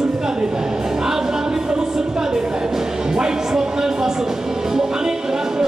सुटका देत आहे. आज रात्री प्रभू सुटका देत आहे वाईट स्वप्नांपासून. तू अनेक रात्र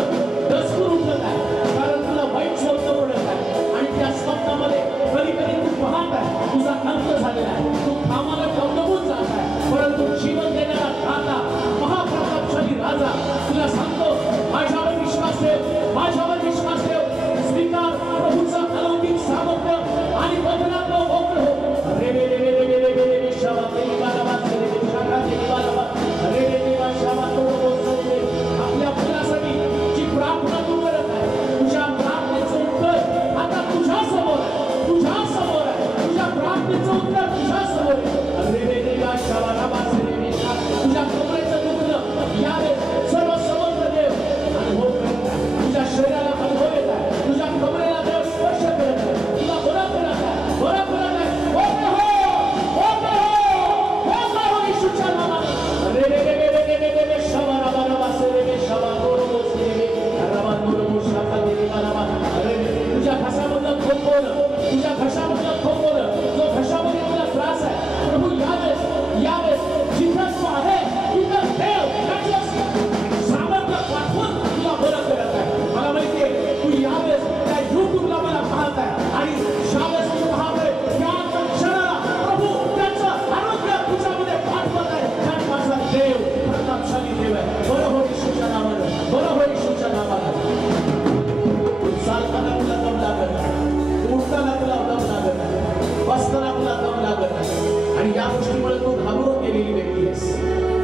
दचकून उठत आहे कारण तुला वाईट स्वप्न पडत आहे आणि त्या स्वप्नामध्ये कधी कधी तू पाहत आहे तुझा अंत झालेला आहे. तू कामाला टवटवून जात आहे परंतु जीवन देणारा दाता महाप्रतापशाली राजा तुला सांगतो माझ्यावर विश्वास ठेव, माझ्यावर विश्वास ठेव. स्वीकार प्रभूचं अलौकिक सामर्थ्य आणि वचनातलं वक्र हो. रे रे रे रे रे रे रे रे शबा तेरी बालबा तेरी शाखा तेरी बालबा रे रे रे शबा तो बोलते आपल्या मुलासाठी जी प्रार्थना तू करत आहे तुझ्या प्रार्थनेचं उत्तर आता तुझ्या समोर आहे, तुझ्या समोर आहे. तुझ्या प्रार्थनेचं उत्तर तुझ्या समोर आहे. रे रे रे शबा रबा तेरी तुझ्या कमरेचं दुखणं यावे सर्व समर्थ देव अनुभव करत आहे. तुझ्या शरीराला अनुभव येत आहे, तुझ्या कमरेला देव स्पर्श करत आहे, तुला बरं करत आहे, बरं करत आहे. येशूच्या नावाने रे रे रे रे रे रे रे शबा रबा रबा से रे शबा तोरो बोसे रे रबा तोरो बोशा का तेरी बालबा. अरे तुझ्या घशामधलं खोकवण, तुझ्या घशामधलं खोकवण जो घशामध्ये तुला त्रास आहे प्रभू यावेळेस जिथं तू आहे तिथं देव त्याचं सामर्थ्य पाठवून तुला बरं करत आहे. मला माहिती आहे तू यावेळेस त्या युट्यूबला मला पाहत आहे आणि ज्यावेळेस तू पाहतोय त्या क्षणाला प्रभू त्याचं आरोग्य तुझ्यामध्ये पाठवत आहे. कारण माझा देव प्रतापशाली देव आहे. बरं हो येशूच्या नावानं, बरं हो येशूच्या नावानं. चालताना तुला दम लागत नाही, उठताना तुला दम लागत नाही, बसताना तुला दम लागत नाही आणि या गोष्टीमुळे तू घाबरून गेलेली व्यक्ती आहेस.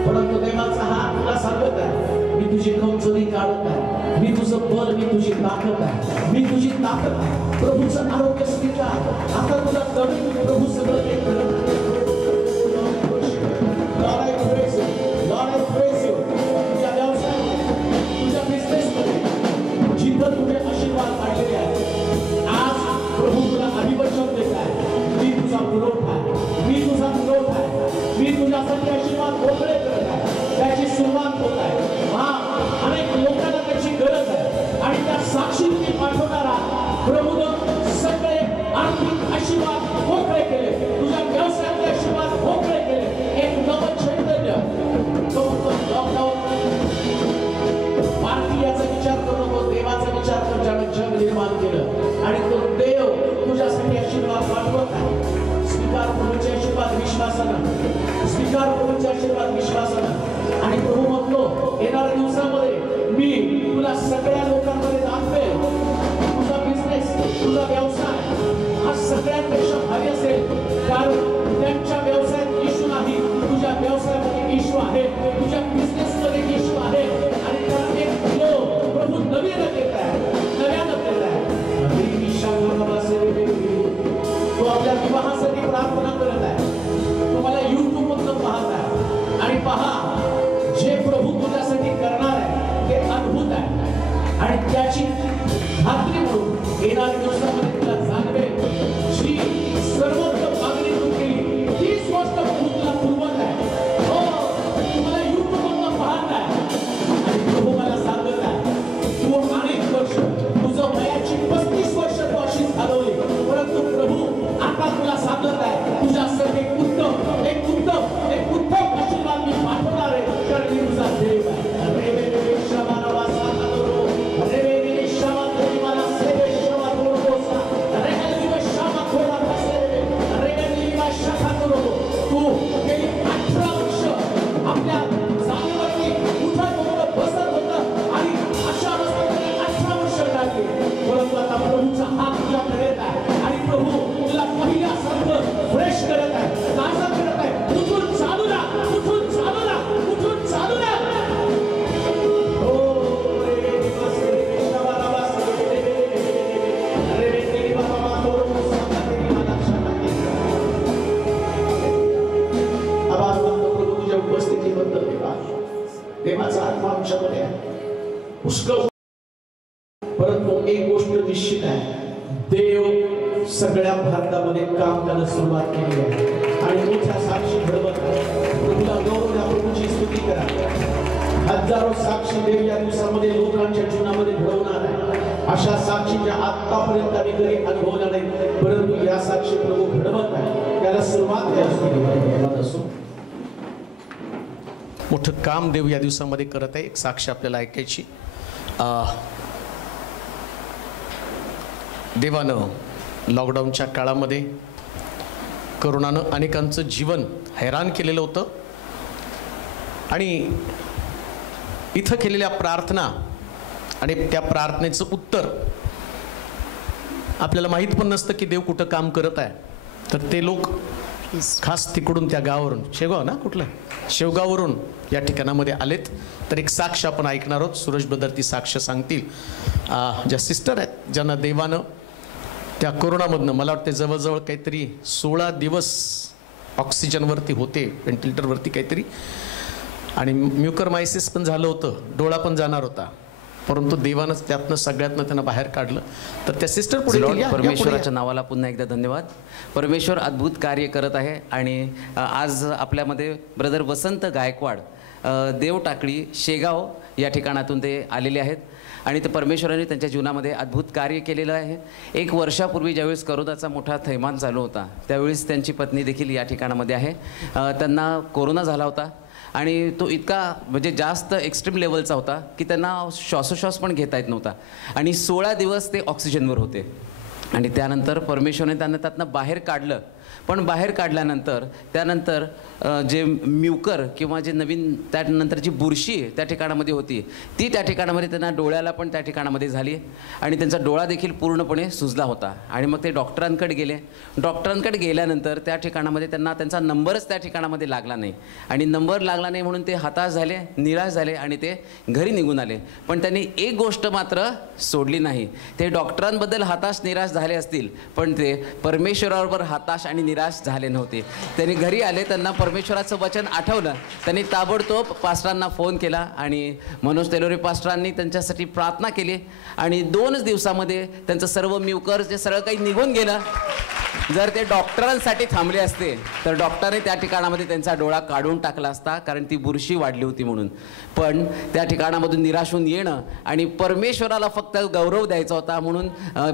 परंतु देवाचा हात तुला सांगत आहे मी तुझी कमजोरी काढत आहे, मी तुझं बल, मी तुझी ताकद आहे, मी तुझी ताकद आहे. प्रभूचं आरोग्य स्वीकार. आता तुला नवीन प्रभू सगळं ते करत. Lord, I praise you. Lord, I praise you. तुझ्या व्यवसायात, तुझ्या बिझनेसमध्ये जिथं तुझे आशीर्वाद काढलेले आहेत आज प्रभू तुला अभिवचन देत आहे. मी तुझा पुरवठा आहे, मी तुझा पुरवठा आहे, मी तुझ्यासाठी आशीर्वाद मोकळे करत आहे. त्याची सुरुवात होत आहे. अनेक लोकांना त्याची गरज आहे आणि त्या साक्षी तुम्ही पाठवणारा प्रभूनं सगळे आर्थिक आशीर्वाद मोकळे केले, तुझ्या व्यवसायातले आशीर्वाद मोकळे केले. एक नवं चैतन्य तो लॉकडाऊन पार्टीयाचा विचार करू नको, देवाचा विचार कर ज्याने जग निर्माण केलं आणि तो देव तुझ्यासाठी आशीर्वाद पाठवत आहे. स्वीकार प्रभूचे आशीर्वाद विश्वासानं, स्वीकार प्रभूचे आशीर्वाद विश्वासानं. आणि प्रभू म्हणतो येणाऱ्या दिवसामध्ये मी तुला सगळ्या लोकांमध्ये दाखवेल. तुझा बिझनेस, तुझा व्यवसाय हा सगळ्यांपेक्षा भारी असेल कारण त्यांच्या व्यवसायात येशू नाही, तुझ्या व्यवसायामध्ये येशू आहे, तुझ्या बिझनेसमध्ये येशू आहे आणि त्याला एक फ्लो प्रभू नवीन देत आहे, नव्यानं देत आहे. तो आपल्या विवाहासाठी प्रार्थना करत आहे. तुम्हाला युट्यूब मधून पाहत आहे आणि पहा जे प्रभू तुझ्यासाठी करणार आहे ते अद्भुत आहे आणि त्याची खात्री म्हणून येणाऱ्या दिवसामध्ये तुला जाणवेल जी सर्वोत्तम मागणी तू केली तीच गोष्ट प्रभू तुला पुरवत आहे. हो, तुम्हाला युट्यूब मधून पाहत आहे आणि प्रभू मला सांगत आहे तू अनेक वर्ष तुझं वयाची 35 वर्ष तू अशीच घालवली परंतु प्रभू आता तुला सांगत आहे तुझ्यासाठी एक उत्तम आशीर्वाद मी पाठवणार आहे कारण मी तुझा देव आहे. तू गेली 18 वर्ष आपल्या जागेवरती उठत होतं, बसत होतं आणि अशा अवस्थेमध्ये 18 वर्ष लागली परंतु आता प्रभूचा हात तुझ्याकडे येत आहे आणि प्रभू तुला पहिल्यासारखं फ्रेश करत आहे, ताजा करत आहे. उठून चालू लाग, उठून चालू लाग, उठून चालू लाग. देवाचा आत्मा आमच्यामध्ये पुष्कळ परंतु एक गोष्ट निश्चित आहे देव सगळ्या भारतामध्ये काम करायला सुरुवात केली आहे आणि मोठ्या साक्षी घडवत आहे. प्रभूला गौरव द्या, प्रभूची स्तुती करा. हजारो साक्षी देव या दिवसामध्ये लोकांच्या जीवनामध्ये घडवणार आहे. अशा साक्षीच्या आतापर्यंत आम्ही कधी अनुभवल्या नाही परंतु या साक्षी प्रभू घडवत आहे. त्याला सुरुवात द्या. मोठं काम देव या दिवसामध्ये करत आहे. एक साक्ष आपल्याला ऐकायची. देवानं लॉकडाऊनच्या काळामध्ये करोनानं अनेकांचं जीवन हैराण केलेलं होतं आणि इथं केलेल्या प्रार्थना आणि त्या प्रार्थनेचं उत्तर आपल्याला माहीत पण नसतं की देव कुठं काम करत आहे. तर ते लोक खास तिकडून त्या गावावरून, शेवगाव ना कुठलं, शेवगाववरून या ठिकाणामध्ये आलेत. तर एक साक्ष आपण ऐकणार आहोत. सूरज ब्रदर ती साक्ष सांगतील. ज्या सिस्टर आहेत ज्यांना देवानं त्या कोरोनामधनं, मला वाटते जवळजवळ काहीतरी 16 दिवस ऑक्सिजनवरती होते, व्हेंटिलेटरवरती काहीतरी, आणि म्युकरमायसिस पण झालं होतं, डोळा पण जाणार होता, परंतु देवानंच त्यातनं सगळ्यातनं त्यांना बाहेर काढलं. तर त्या सिस्टर पुढे, परमेश्वराच्या नावाला पुन्हा एकदा धन्यवाद. परमेश्वर अद्भुत कार्य करत आहे आणि आज आपल्यामध्ये ब्रदर वसंत गायकवाड देव टाकळी शेगाव या ठिकाणातून ते आलेले आहेत आणि ते परमेश्वराने त्यांच्या जीवनामध्ये अद्भुत कार्य केलेलं आहे. 1 वर्षापूर्वी ज्यावेळेस करोनाचा मोठा थैमान चालू होता त्यावेळेस त्यांची पत्नी देखील या ठिकाणामध्ये आहे. त्यांना कोरोना झाला होता आणि तो इतका म्हणजे जास्त एक्स्ट्रीम लेवलचा होता की त्यांना श्वासोश्वास पण घेता येत नव्हता आणि 16 दिवस ते ऑक्सिजनवर होते. आणि त्यानंतर परमेश्वराने त्यांना त्यातनं बाहेर काढलं. पण बाहेर काढल्यानंतर त्यानंतर जे म्युकर किंवा जे नवीन त्यानंतर जी बुरशी त्या ठिकाणामध्ये होती ती त्या ठिकाणामध्ये त्यांना डोळ्याला पण त्या ठिकाणामध्ये झाली आणि त्यांचा डोळा देखील पूर्णपणे सुजला होता. आणि मग ते डॉक्टरांकडे गेले. डॉक्टरांकडे गेल्यानंतर त्या ठिकाणामध्ये त्यांना त्यांचा नंबरच त्या ठिकाणामध्ये लागला नाही आणि नंबर लागला नाही म्हणून ते हताश झाले, निराश झाले आणि ते घरी निघून आले. पण त्यांनी एक गोष्ट मात्र सोडली नाही. ते डॉक्टरांबद्दल हताश निराश झाले असतील पण ते परमेश्वराबरोबर हताश आणि निराश झाले नव्हते. त्यांनी घरी आले, त्यांना परमेश्वराचं वचन आठवलं. त्यांनी ताबडतोब पास्टरांना फोन केला आणि मनोज तेलोरे पास्टरांनी त्यांच्यासाठी प्रार्थना केली आणि 2च दिवसामध्ये त्यांचं सर्व म्युकर जे सगळं काही निघून गेलं. जर ते डॉक्टरांसाठी थांबले असते तर डॉक्टरने त्या ठिकाणामध्ये त्यांचा डोळा काढून टाकला असता, कारण ती बुरशी वाढली होती म्हणून. पण त्या ठिकाणामधून निराश होऊन येणं आणि परमेश्वराला फक्त गौरव द्यायचा होता म्हणून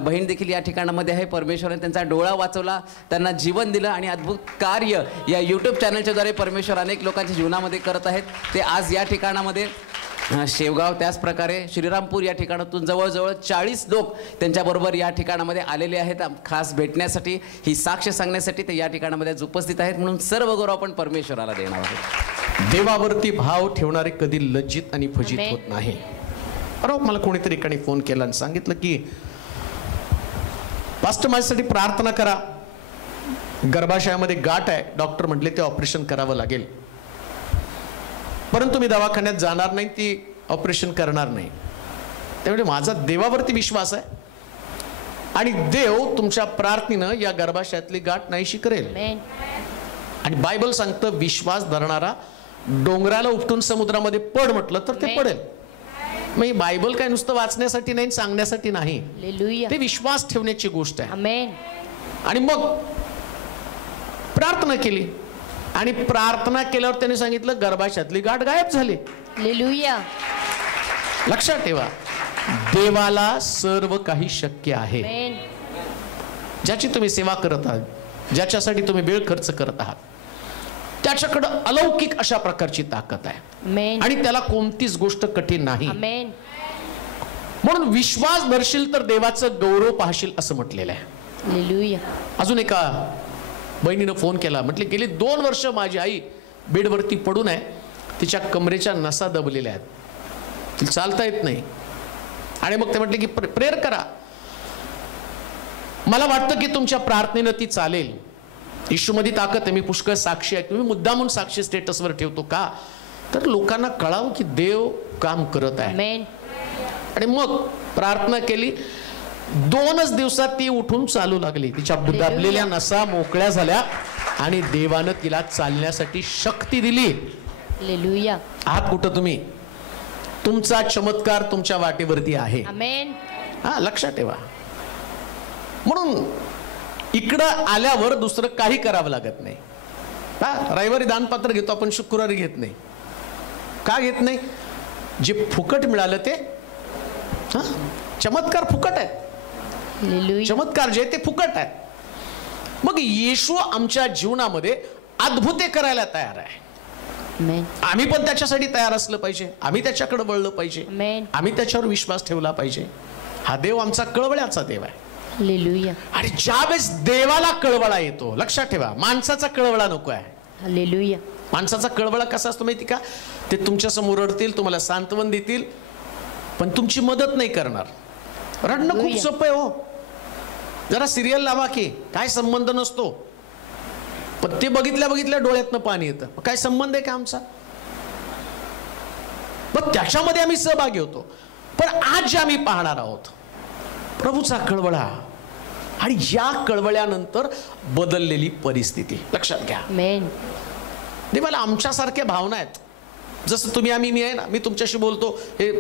बहीण देखील या ठिकाणामध्ये आहे. परमेश्वराने त्यांचा डोळा वाचवला, त्यांना जीवन दिलं आणि अद्भुत कार्य या यूट्यूब चॅनलच्याद्वारे परमेश्वर अनेक लोकांच्या जीवनामध्ये करत आहेत. ते आज या ठिकाणामध्ये शेवगाव त्याच प्रकारे श्रीरामपूर या ठिकाणातून जवळजवळ 40 लोक त्यांच्याबरोबर या ठिकाणामध्ये आलेले आहेत खास भेटण्यासाठी, ही साक्ष सांगण्यासाठी ते या ठिकाणामध्ये उपस्थित आहेत. म्हणून सर्व गौरव आपण परमेश्वराला देणार आहोत. देवावरती भाव ठेवणारे कधी लज्जित आणि फजित होत नाही. बरोबर. मला कोणीतरी एकाने फोन केला आणि सांगितलं की पास्टर माझ्यासाठी प्रार्थना करा, गर्भाशयामध्ये गाठ आहे, डॉक्टर म्हटले ते ऑपरेशन करावं लागेल, परंतु मी दवाखान्यात जाणार नाही, ती ऑपरेशन करणार नाही. त्यामुळे माझा देवावरती विश्वास आहे आणि देव तुमच्या प्रार्थनेनं या गर्भाशयातली गाठ नाहीशी करेल. आणि बायबल सांगतं विश्वास धरणारा डोंगराला उपटून समुद्रामध्ये पड म्हटलं तर ते पडेल. मग ही बायबल काय नुसतं वाचण्यासाठी नाही, सांगण्यासाठी नाही, ते विश्वास ठेवण्याची गोष्ट आहे. आणि मग प्रार्थना केली आणि प्रार्थना केल्यावर त्याने सांगितलं गर्भाशयातली गाठ गायब झाली. हालेलुया. लक्षात ठेवा, देवाला सर्व काही शक्य आहे. ज्याची तुम्ही सेवा करत आहात, ज्याच्यासाठी तुम्ही वेळ खर्च करत आहात, त्याच्याकडे अलौकिक अशा प्रकारची ताकद आहे आणि त्याला कोणतीच गोष्ट कठीण नाही. म्हणून विश्वास धरशील तर देवाचं गौरव पाहशील असं म्हटलेलं आहे. अजून एका बहिणीनं फोन केला, म्हटले गेली 2 वर्ष माझी आई बेडवरती पडून आहे, तिच्या कमरेच्या नसा दबलेल्या आहेत, तिला चालता येत नाही. आणि मग ते म्हटले की प्रेयर करा, मला वाटतं की तुमच्या प्रार्थनेनं ती चालेल. येशूमध्ये ताकद आहे, मी पुष्कळ साक्षी आहे. तुम्ही मुद्दामून साक्षी स्टेटसवर ठेवतो का, तर लोकांना कळावं की देव काम करत आहे. आणि मग प्रार्थना केली, 2च दिवसात ती उठून चालू लागली, तिच्या दाबलेल्या नसा मोकळ्या झाल्या आणि देवानं तिला चालण्यासाठी शक्ती दिली. हालेलुया. आहात कुठं तुम्ही, तुमचा चमत्कार तुमच्या वाटेवरती आहे. हा, लक्षात ठेवा. म्हणून इकडं आल्यावर दुसरं काही करावं लागत नाही. रविवारी दानपात्र घेतो आपण, शुक्रवारी घेत नाही. का घेत नाही? जे फुकट मिळालं ते, चमत्कार फुकट आहे. चमत्कार जे ते फुकट आहे. मग येशू आमच्या जीवनामध्ये अद्भुते करायला तयार आहे. Amen. आम्ही पण त्याच्यासाठी तयार असलं पाहिजे, आम्ही त्याच्याकडे वळलं पाहिजे, Amen. आम्ही त्याच्यावर विश्वास ठेवला पाहिजे. हा देव आमचा कळवळ्याचा देव आहे. Hallelujah. आणि ज्यावेळेस देवाला कळवळा येतो, लक्षात ठेवा, माणसाचा कळवळा नको आहे. Hallelujah. माणसाचा कळवळा कसा असतो माहिती का? ते तुमच्या समोर रडतील, तुम्हाला सांत्वन देतील, पण तुमची मदत नाही करणार. रडणं खूप Hallelujah. सोपं आहे हो. जरा सिरियल लावा की, काय संबंध नसतो, पण ते बघितल्या बघितल्या डोळ्यातनं पाणी येतं. काय संबंध आहे का आमचा? पण त्याच्यामध्ये आम्ही सहभागी होतो. पण आज जे आम्ही पाहणार आहोत, प्रभूचा कळवळा आणि या कळवळ्यानंतर बदललेली परिस्थिती. लक्षात घ्या, Amen. देवाला आमच्यासारख्या भावना आहेत. जसं तुम्ही आम्ही मी आहे ना, मी तुमच्याशी बोलतो, हे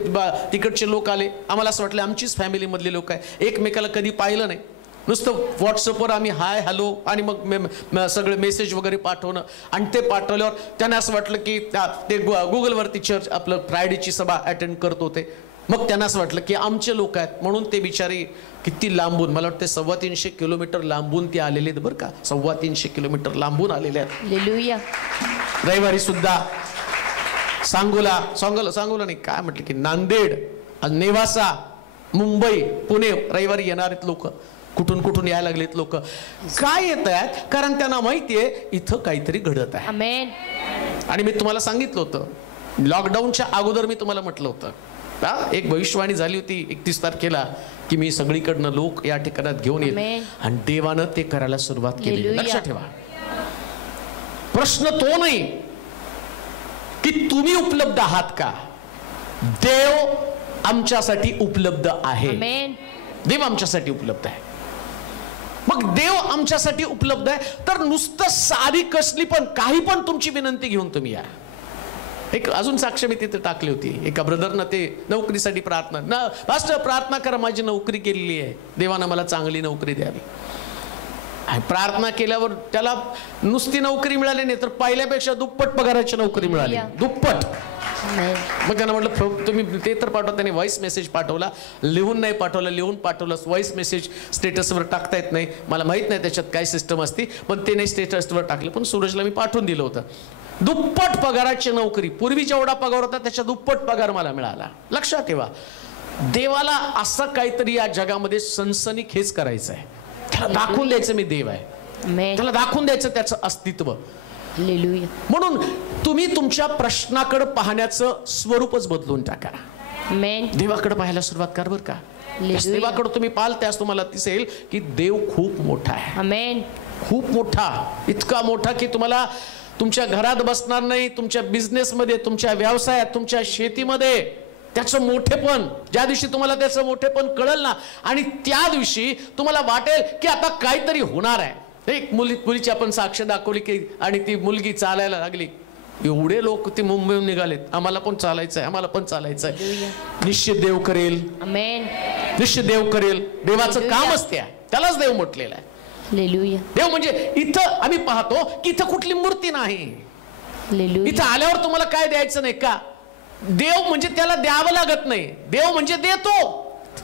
तिकडचे लोक आले, आम्हाला असं वाटलं आमचीच फॅमिलीमधले लोक आहे, एकमेकाला कधी पाहिलं नाही, नुसतं व्हॉट्सअपवर आम्ही हाय हॅलो आणि मग सगळे मेसेज वगैरे पाठवणं. आणि ते पाठवल्यावर त्यांना असं वाटलं की ते गुगलवरती चर्च आपलं फ्रायडेची सभा अटेंड करत होते. मग त्यांना असं वाटलं की आमचे लोक आहेत म्हणून ते बिचारे किती लांबून, मला वाटतं 350 किलोमीटर लांबून ते आलेले आहेत बरं का, 350 किलोमीटर लांबून आलेले आहेत. Hallelujah. रविवारी सुद्धा सांगोला नाही, काय म्हटलं की नांदेड, नेवासा, मुंबई, पुणे रविवारी येणार आहेत लोक. कुठून कुठून यायला लागलेत लोक. काय येत आहेत? कारण त्यांना माहितीये इथं काहीतरी घडत आहे. Amen. आणि मी तुम्हाला सांगितलं होतं, लॉकडाऊनच्या अगोदर मी तुम्हाला म्हटलं होतं, एक भविष्यवाणी झाली होती 31 तारखेला की मी सगळीकडनं लोक या ठिकाणात घेऊन येईल. Amen. आणि देवानं ते करायला सुरुवात केली. Hallelujah. लक्षात ठेवा, प्रश्न तो नाही की तुम्ही उपलब्ध आहात का, देव आमच्यासाठी उपलब्ध आहे. Amen. देव आमच्यासाठी उपलब्ध आहे. मग देव आमच्यासाठी उपलब्ध आहे तर नुसतं साधी कसली पण काही पण तुमची विनंती घेऊन तुम्ही या. एक अजून साक्ष मी तिथे टाकली होती, एका ब्रदरनं ते नोकरीसाठी प्रार्थना करा, माझी नोकरी केलेली आहे, देवानं मला चांगली नोकरी द्यावी. प्रार्थना केल्यावर त्याला नुसती नोकरी मिळाली नाही तर पहिल्यापेक्षा दुप्पट पगाराची नोकरी मिळाली, दुप्पट. Amen. मग त्यांना म्हटलं तुम्ही ते तर पाठवा. त्याने व्हॉइस मेसेज पाठवला, लिहून नाही पाठवलं, लिहून पाठवलं. व्हॉइस मेसेज स्टेटसवर टाकता येत नाही, मला माहित नाही त्याच्यात काय सिस्टम असते, पण ते नाही स्टेटसवर टाकलं. पण सूरजला मी पाठवून दिलं होतं. दुप्पट पगाराची नोकरी, पूर्वी जेवढा पगार होता त्याच्या दुप्पट पगार मला मिळाला. लक्षात ठेवा, देवाला असं काहीतरी या जगामध्ये सनसनीखेज करायचं आहे. त्याला दाखवून द्यायचं मी देव आहे, Amen. त्याला दाखवून द्यायचं त्याचं अस्तित्व. Hallelujah. म्हणून तुम्ही तुमच्या प्रश्नाकडे पाहण्याचं स्वरूपच बदलून टाका. Amen. देवाकडे पाहायला सुरुवात कर बरं का. Hallelujah. देवाकडे तुम्ही पाहाल त्यास तुम्हाला दिसेल की देव खूप मोठा आहे. Amen. खूप मोठा, इतका मोठा की तुम्हाला तुमच्या घरात बसणार नाही, तुमच्या बिझनेसमध्ये, तुमच्या व्यवसायात, तुमच्या शेतीमध्ये त्याचं मोठेपण, ज्या दिवशी तुम्हाला त्याचं मोठेपण कळेल ना, आणि त्या दिवशी तुम्हाला वाटेल की आता काहीतरी होणार आहे. एक मुलीची आपण साक्ष दाखवली की, आणि ती मुलगी चालायला लागली, एवढे लोक ते मुंबईहून निघालेत, आम्हाला पण चालायचं आहे, आम्हाला पण चालायचं आहे. निश्चित देव करेल, Amen. निश्चित देव करेल. देवाचं कामच ते आहे, त्यालाच देव म्हटलेलं आहे. Hallelujah. देव म्हणजे इथं आम्ही पाहतो की इथं कुठली मूर्ती नाही. Hallelujah. इथं आल्यावर तुम्हाला काय द्यायचं नाही का, देव म्हणजे त्याला द्यावं लागत नाही, देव म्हणजे देतो.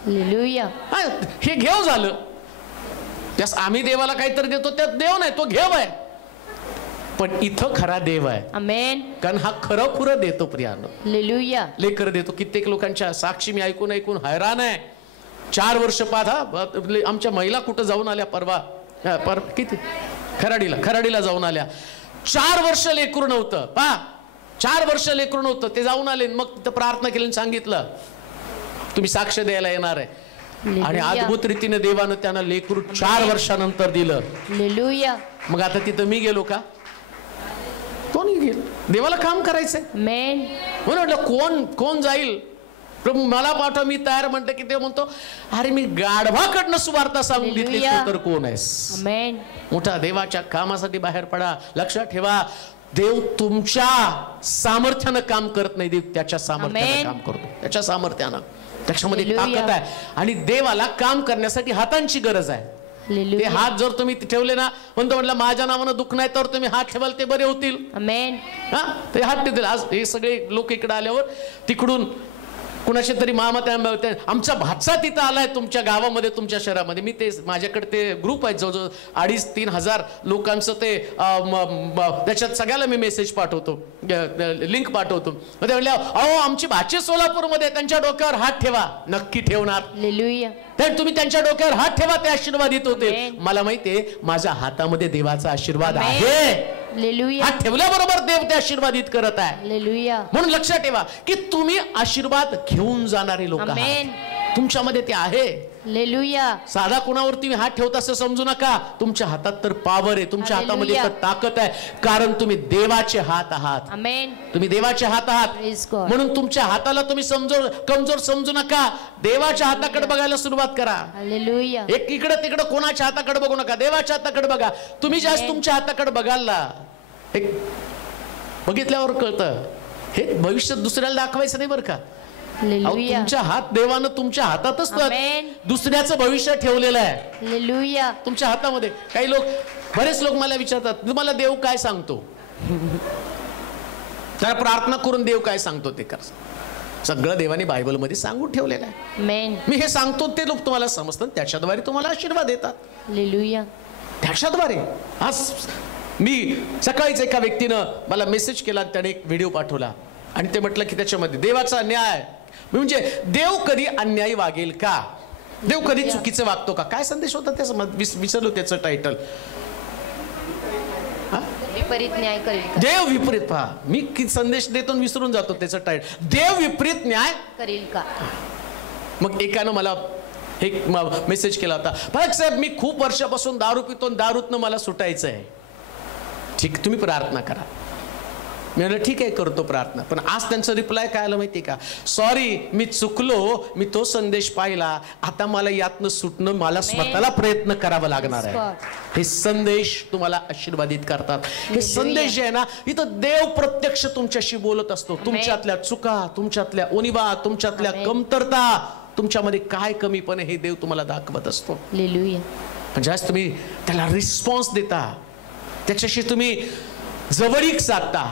Hallelujah. हे घेव झालं. त्यास आम्ही देवाला काहीतरी देतो, त्यात देव नाही, तो घेव आहे. पण इथं खरा देव आहे, Amen. कारण हा खरं देतो. प्रियानो, Hallelujah. लेकर देतो. कित्येक लोकांच्या साक्षी मी ऐकून हैराण आहे. 4 वर्ष आमच्या महिला कुठं जाऊन आल्या, परवा किती खराडीला जाऊन आल्या. 4 वर्ष लेकरू नव्हतं, 4 वर्ष लेकरू नव्हतं, ते जाऊन आले. मग तिथं प्रार्थना केली आणि सांगितलं तुम्ही साक्ष द्यायला येणार आहे. आणि अद्भुत रीतीने देवानं त्यांना लेकरू 4 वर्षानंतर दिलं. Hallelujah. मग आता तिथं मी गेलो का? कोणी गेलो? देवाला काम करायचंय. Amen. म्हणून म्हटलं कोण जाईल, प्रभू मला पाठवा, मी तयार. म्हणतं की ते म्हणतो, अरे मी गाढवाकडनं सुवार्ता सांगून घेतली, तर कोण आहेस? Amen. मोठा देवाच्या कामासाठी बाहेर पडा. लक्षात ठेवा, देव तुमच्या सामर्थ्यानं काम करत नाही, देव त्याच्या सामर्थ्यानं काम करतो, त्याच्या सामर्थ्यानं. त्याच्यामध्ये ताकद आहे. आणि देवाला काम करण्यासाठी हातांची गरज आहे. ते Hallelujah. हात जर तुम्ही ठेवले ना, म्हणतो म्हटलं माझ्या नावानं दुःख नाही, तर तुम्ही हात ठेवाल ते बरे होतील. Amen. ते हात देतील. आज हे सगळे लोक इकडे आल्यावर तिकडून कुणाचे तरी मामा त्या आमचा भाचा तिथं आलाय तुमच्या गावामध्ये, तुमच्या शहरामध्ये. मी ते माझ्याकडे ते ग्रुप आहेत जवळजवळ 2,500-3,000 हजार लोकांचं ते त्याच्यात सगळ्याला मी मेसेज पाठवतो, लिंक पाठवतो. मग ते म्हणले अहो आमची भाची सोलापूरमध्ये, त्यांच्या डोक्यावर हात ठेवा. नक्की ठेवणार. हालेलुया. तर तुम्ही त्यांच्या डोक्यावर हात ठेवा, ते आशीर्वादित होते. मला माहितीये माझ्या हातामध्ये देवाचा आशीर्वाद आहे. हालेलुया. हात ठेवल्याबरोबर देव ते आशीर्वादित करत आहे. हालेलुया. म्हणून लक्षात ठेवा की तुम्ही आशीर्वाद घेऊन जाणारे लोक आहात. आमेन. तुमच्यामध्ये ते आहे. हालेलुया. साधा कोणावर तुम्ही हात ठेवता असं समजू नका. तुमच्या हातात तर पावर आहे, तुमच्या हातामध्ये तर ताकद आहे, कारण तुम्ही देवाचे हात आहात. आमेन. तुम्ही देवाचे हात आहात. Praise God. म्हणून तुमच्या हाताला तुम्ही कमजोर समजू नका. देवाच्या हाताकडे बघायला सुरुवात करा. हालेलुया. एक इकडे तिकडे कोणाच्या हाताकडे बघू नका, देवाच्या हाताकडे बघा. तुम्ही जास्त तुमच्या हाताकडे बघाल ना, एक बघितल्यावर कळतं हे भविष्य दुसऱ्याला दाखवायचं नाही बरं का. हालेलुया. तुमच्या हात देवानं तुमच्या हातातच आमेन. दुसऱ्याचं भविष्य ठेवलेलं आहे हालेलुया. तुमच्या हातामध्ये. काही लोक, बरेच लोक मला विचारतात तुम्हाला देव काय सांगतो, त्या प्रार्थना करून देव काय सांगतो ते कर. सगळं देवाने बायबलमध्ये सांगून ठेवलेलं आहे. आमेन. मी हे सांगतो ते लोक तुम्हाला समजतात, त्याच्याद्वारे तुम्हाला आशीर्वाद येतात. हालेलुया. त्याच्याद्वारे. आज मी सकाळीच एका व्यक्तीनं मला मेसेज केला, त्याने एक व्हिडिओ पाठवला आणि ते म्हटलं की त्याच्यामध्ये देवाचा न्याय म्हणजे देव कधी अन्यायी वागेल का, देव कधी चुकीचं वागतो का. काय संदेश होता त्याचा, विसरलो त्याचं टायटल. विपरीत न्याय करेल का? देव विपरीत. पहा मी संदेश देतो विसरून जातो त्याचं टायटल. देव विपरीत न्याय करेल का. मग एकानं मला एक मेसेज केला होता, फरक साहेब मी खूप वर्षापासून दारू पितो, दारूतनं मला सुटायचं आहे. ठीक, तुम्ही प्रार्थना करा. मी म्हणलं ठीक आहे, करतो प्रार्थना. पण आज त्यांचा रिप्लाय काय आला माहिती का, सॉरी मी चुकलो, मी तो संदेश पाहिला, आता मला यातनं सुटणं मला स्वतःला प्रयत्न करावा लागणार आहे. हे संदेश तुम्हाला आशीर्वादित करतात. हे संदेश जे आहे ना, इथं देव प्रत्यक्ष तुमच्याशी बोलत असतो. तुमच्यातल्या चुका, तुमच्यातल्या उणिवा, तुमच्यातल्या कमतरता, तुमच्यामध्ये काय कमीपण हे देव तुम्हाला दाखवत असतो. हालेलुया. पण ज्यावेळेस तुम्ही त्याला रिस्पॉन्स देता, त्याच्याशी तुम्ही जवळीक साधता,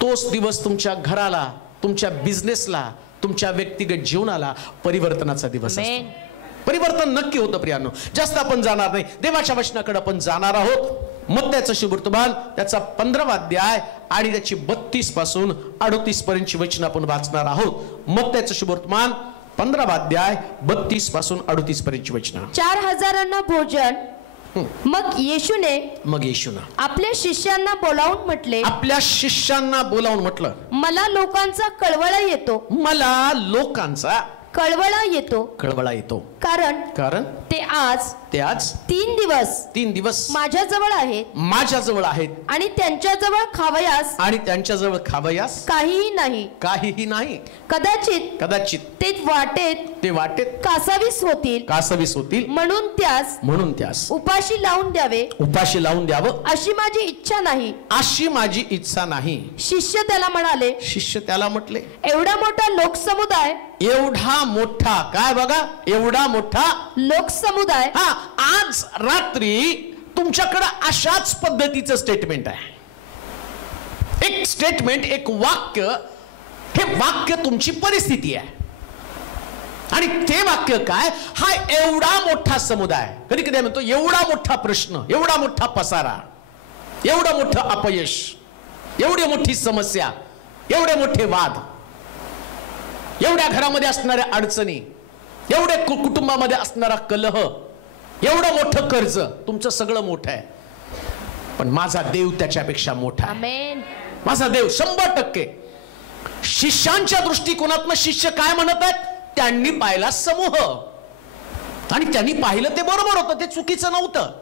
तोच दिवस तुमच्या घराला, तुमच्या बिझनेसला, तुमच्या व्यक्तिगत जीवनाला परिवर्तनाचा दिवस असतो. परिवर्तन नक्की होतं प्रियांनो. जास्त आपण जाणार नाही, देवाच्या वचनाकडे आपण जाणार आहोत. मत्त्याचं शुभवर्तमान त्याचा 15वा अध्याय आणि त्याची 32 पासून 38 पर्यंतची वचन आपण वाचणार आहोत. मत्त्याचं शुभवर्तमान 15वा अध्याय 32 पासून 38 पर्यंतची वचन. 4,000 भोजन. मग येशूने आपल्या शिष्यांना बोलावून म्हटले, आपल्या शिष्यांना बोलावून म्हटलं, मला लोकांचा कळवळा येतो, मला लोकांचा कळवळा येतो, कारण ते आज 3 दिवस माझ्याजवळ आहेत आणि त्यांच्याजवळ खावयास काहीही नाही. कदाचित ते वाटेत कासावीस होतील म्हणून त्यास उपाशी लावून द्यावं अशी माझी इच्छा नाही. शिष्य त्याला म्हटले, एवढा मोठा लोकसमुदाय आज रात्री तुमच्याकडे अशाच पद्धतीचं स्टेटमेंट आहे. एक स्टेटमेंट, एक वाक्य, हे वाक्य तुमची परिस्थिती आहे. आणि ते वाक्य काय, हा एवढा मोठा समुदाय, कधी कधी म्हणतो एवढा मोठा प्रश्न, एवढा मोठा पसारा, एवढं मोठं अपयश, एवढी मोठी समस्या, एवढे मोठे वाद, एवढ्या घरामध्ये असणाऱ्या अडचणी, एवढे कुटुंबामध्ये असणारा कलह, एवढं मोठं कर्ज, तुमचं सगळं मोठं आहे. पण माझा देव त्याच्यापेक्षा मोठा आहे. माझा देव 100%. शिष्यांच्या दृष्टिकोनातून शिष्य काय म्हणत आहेत, त्यांनी पाहिला समूह आणि त्यांनी पाहिलं ते बरोबर होतं, ते चुकीचं नव्हतं.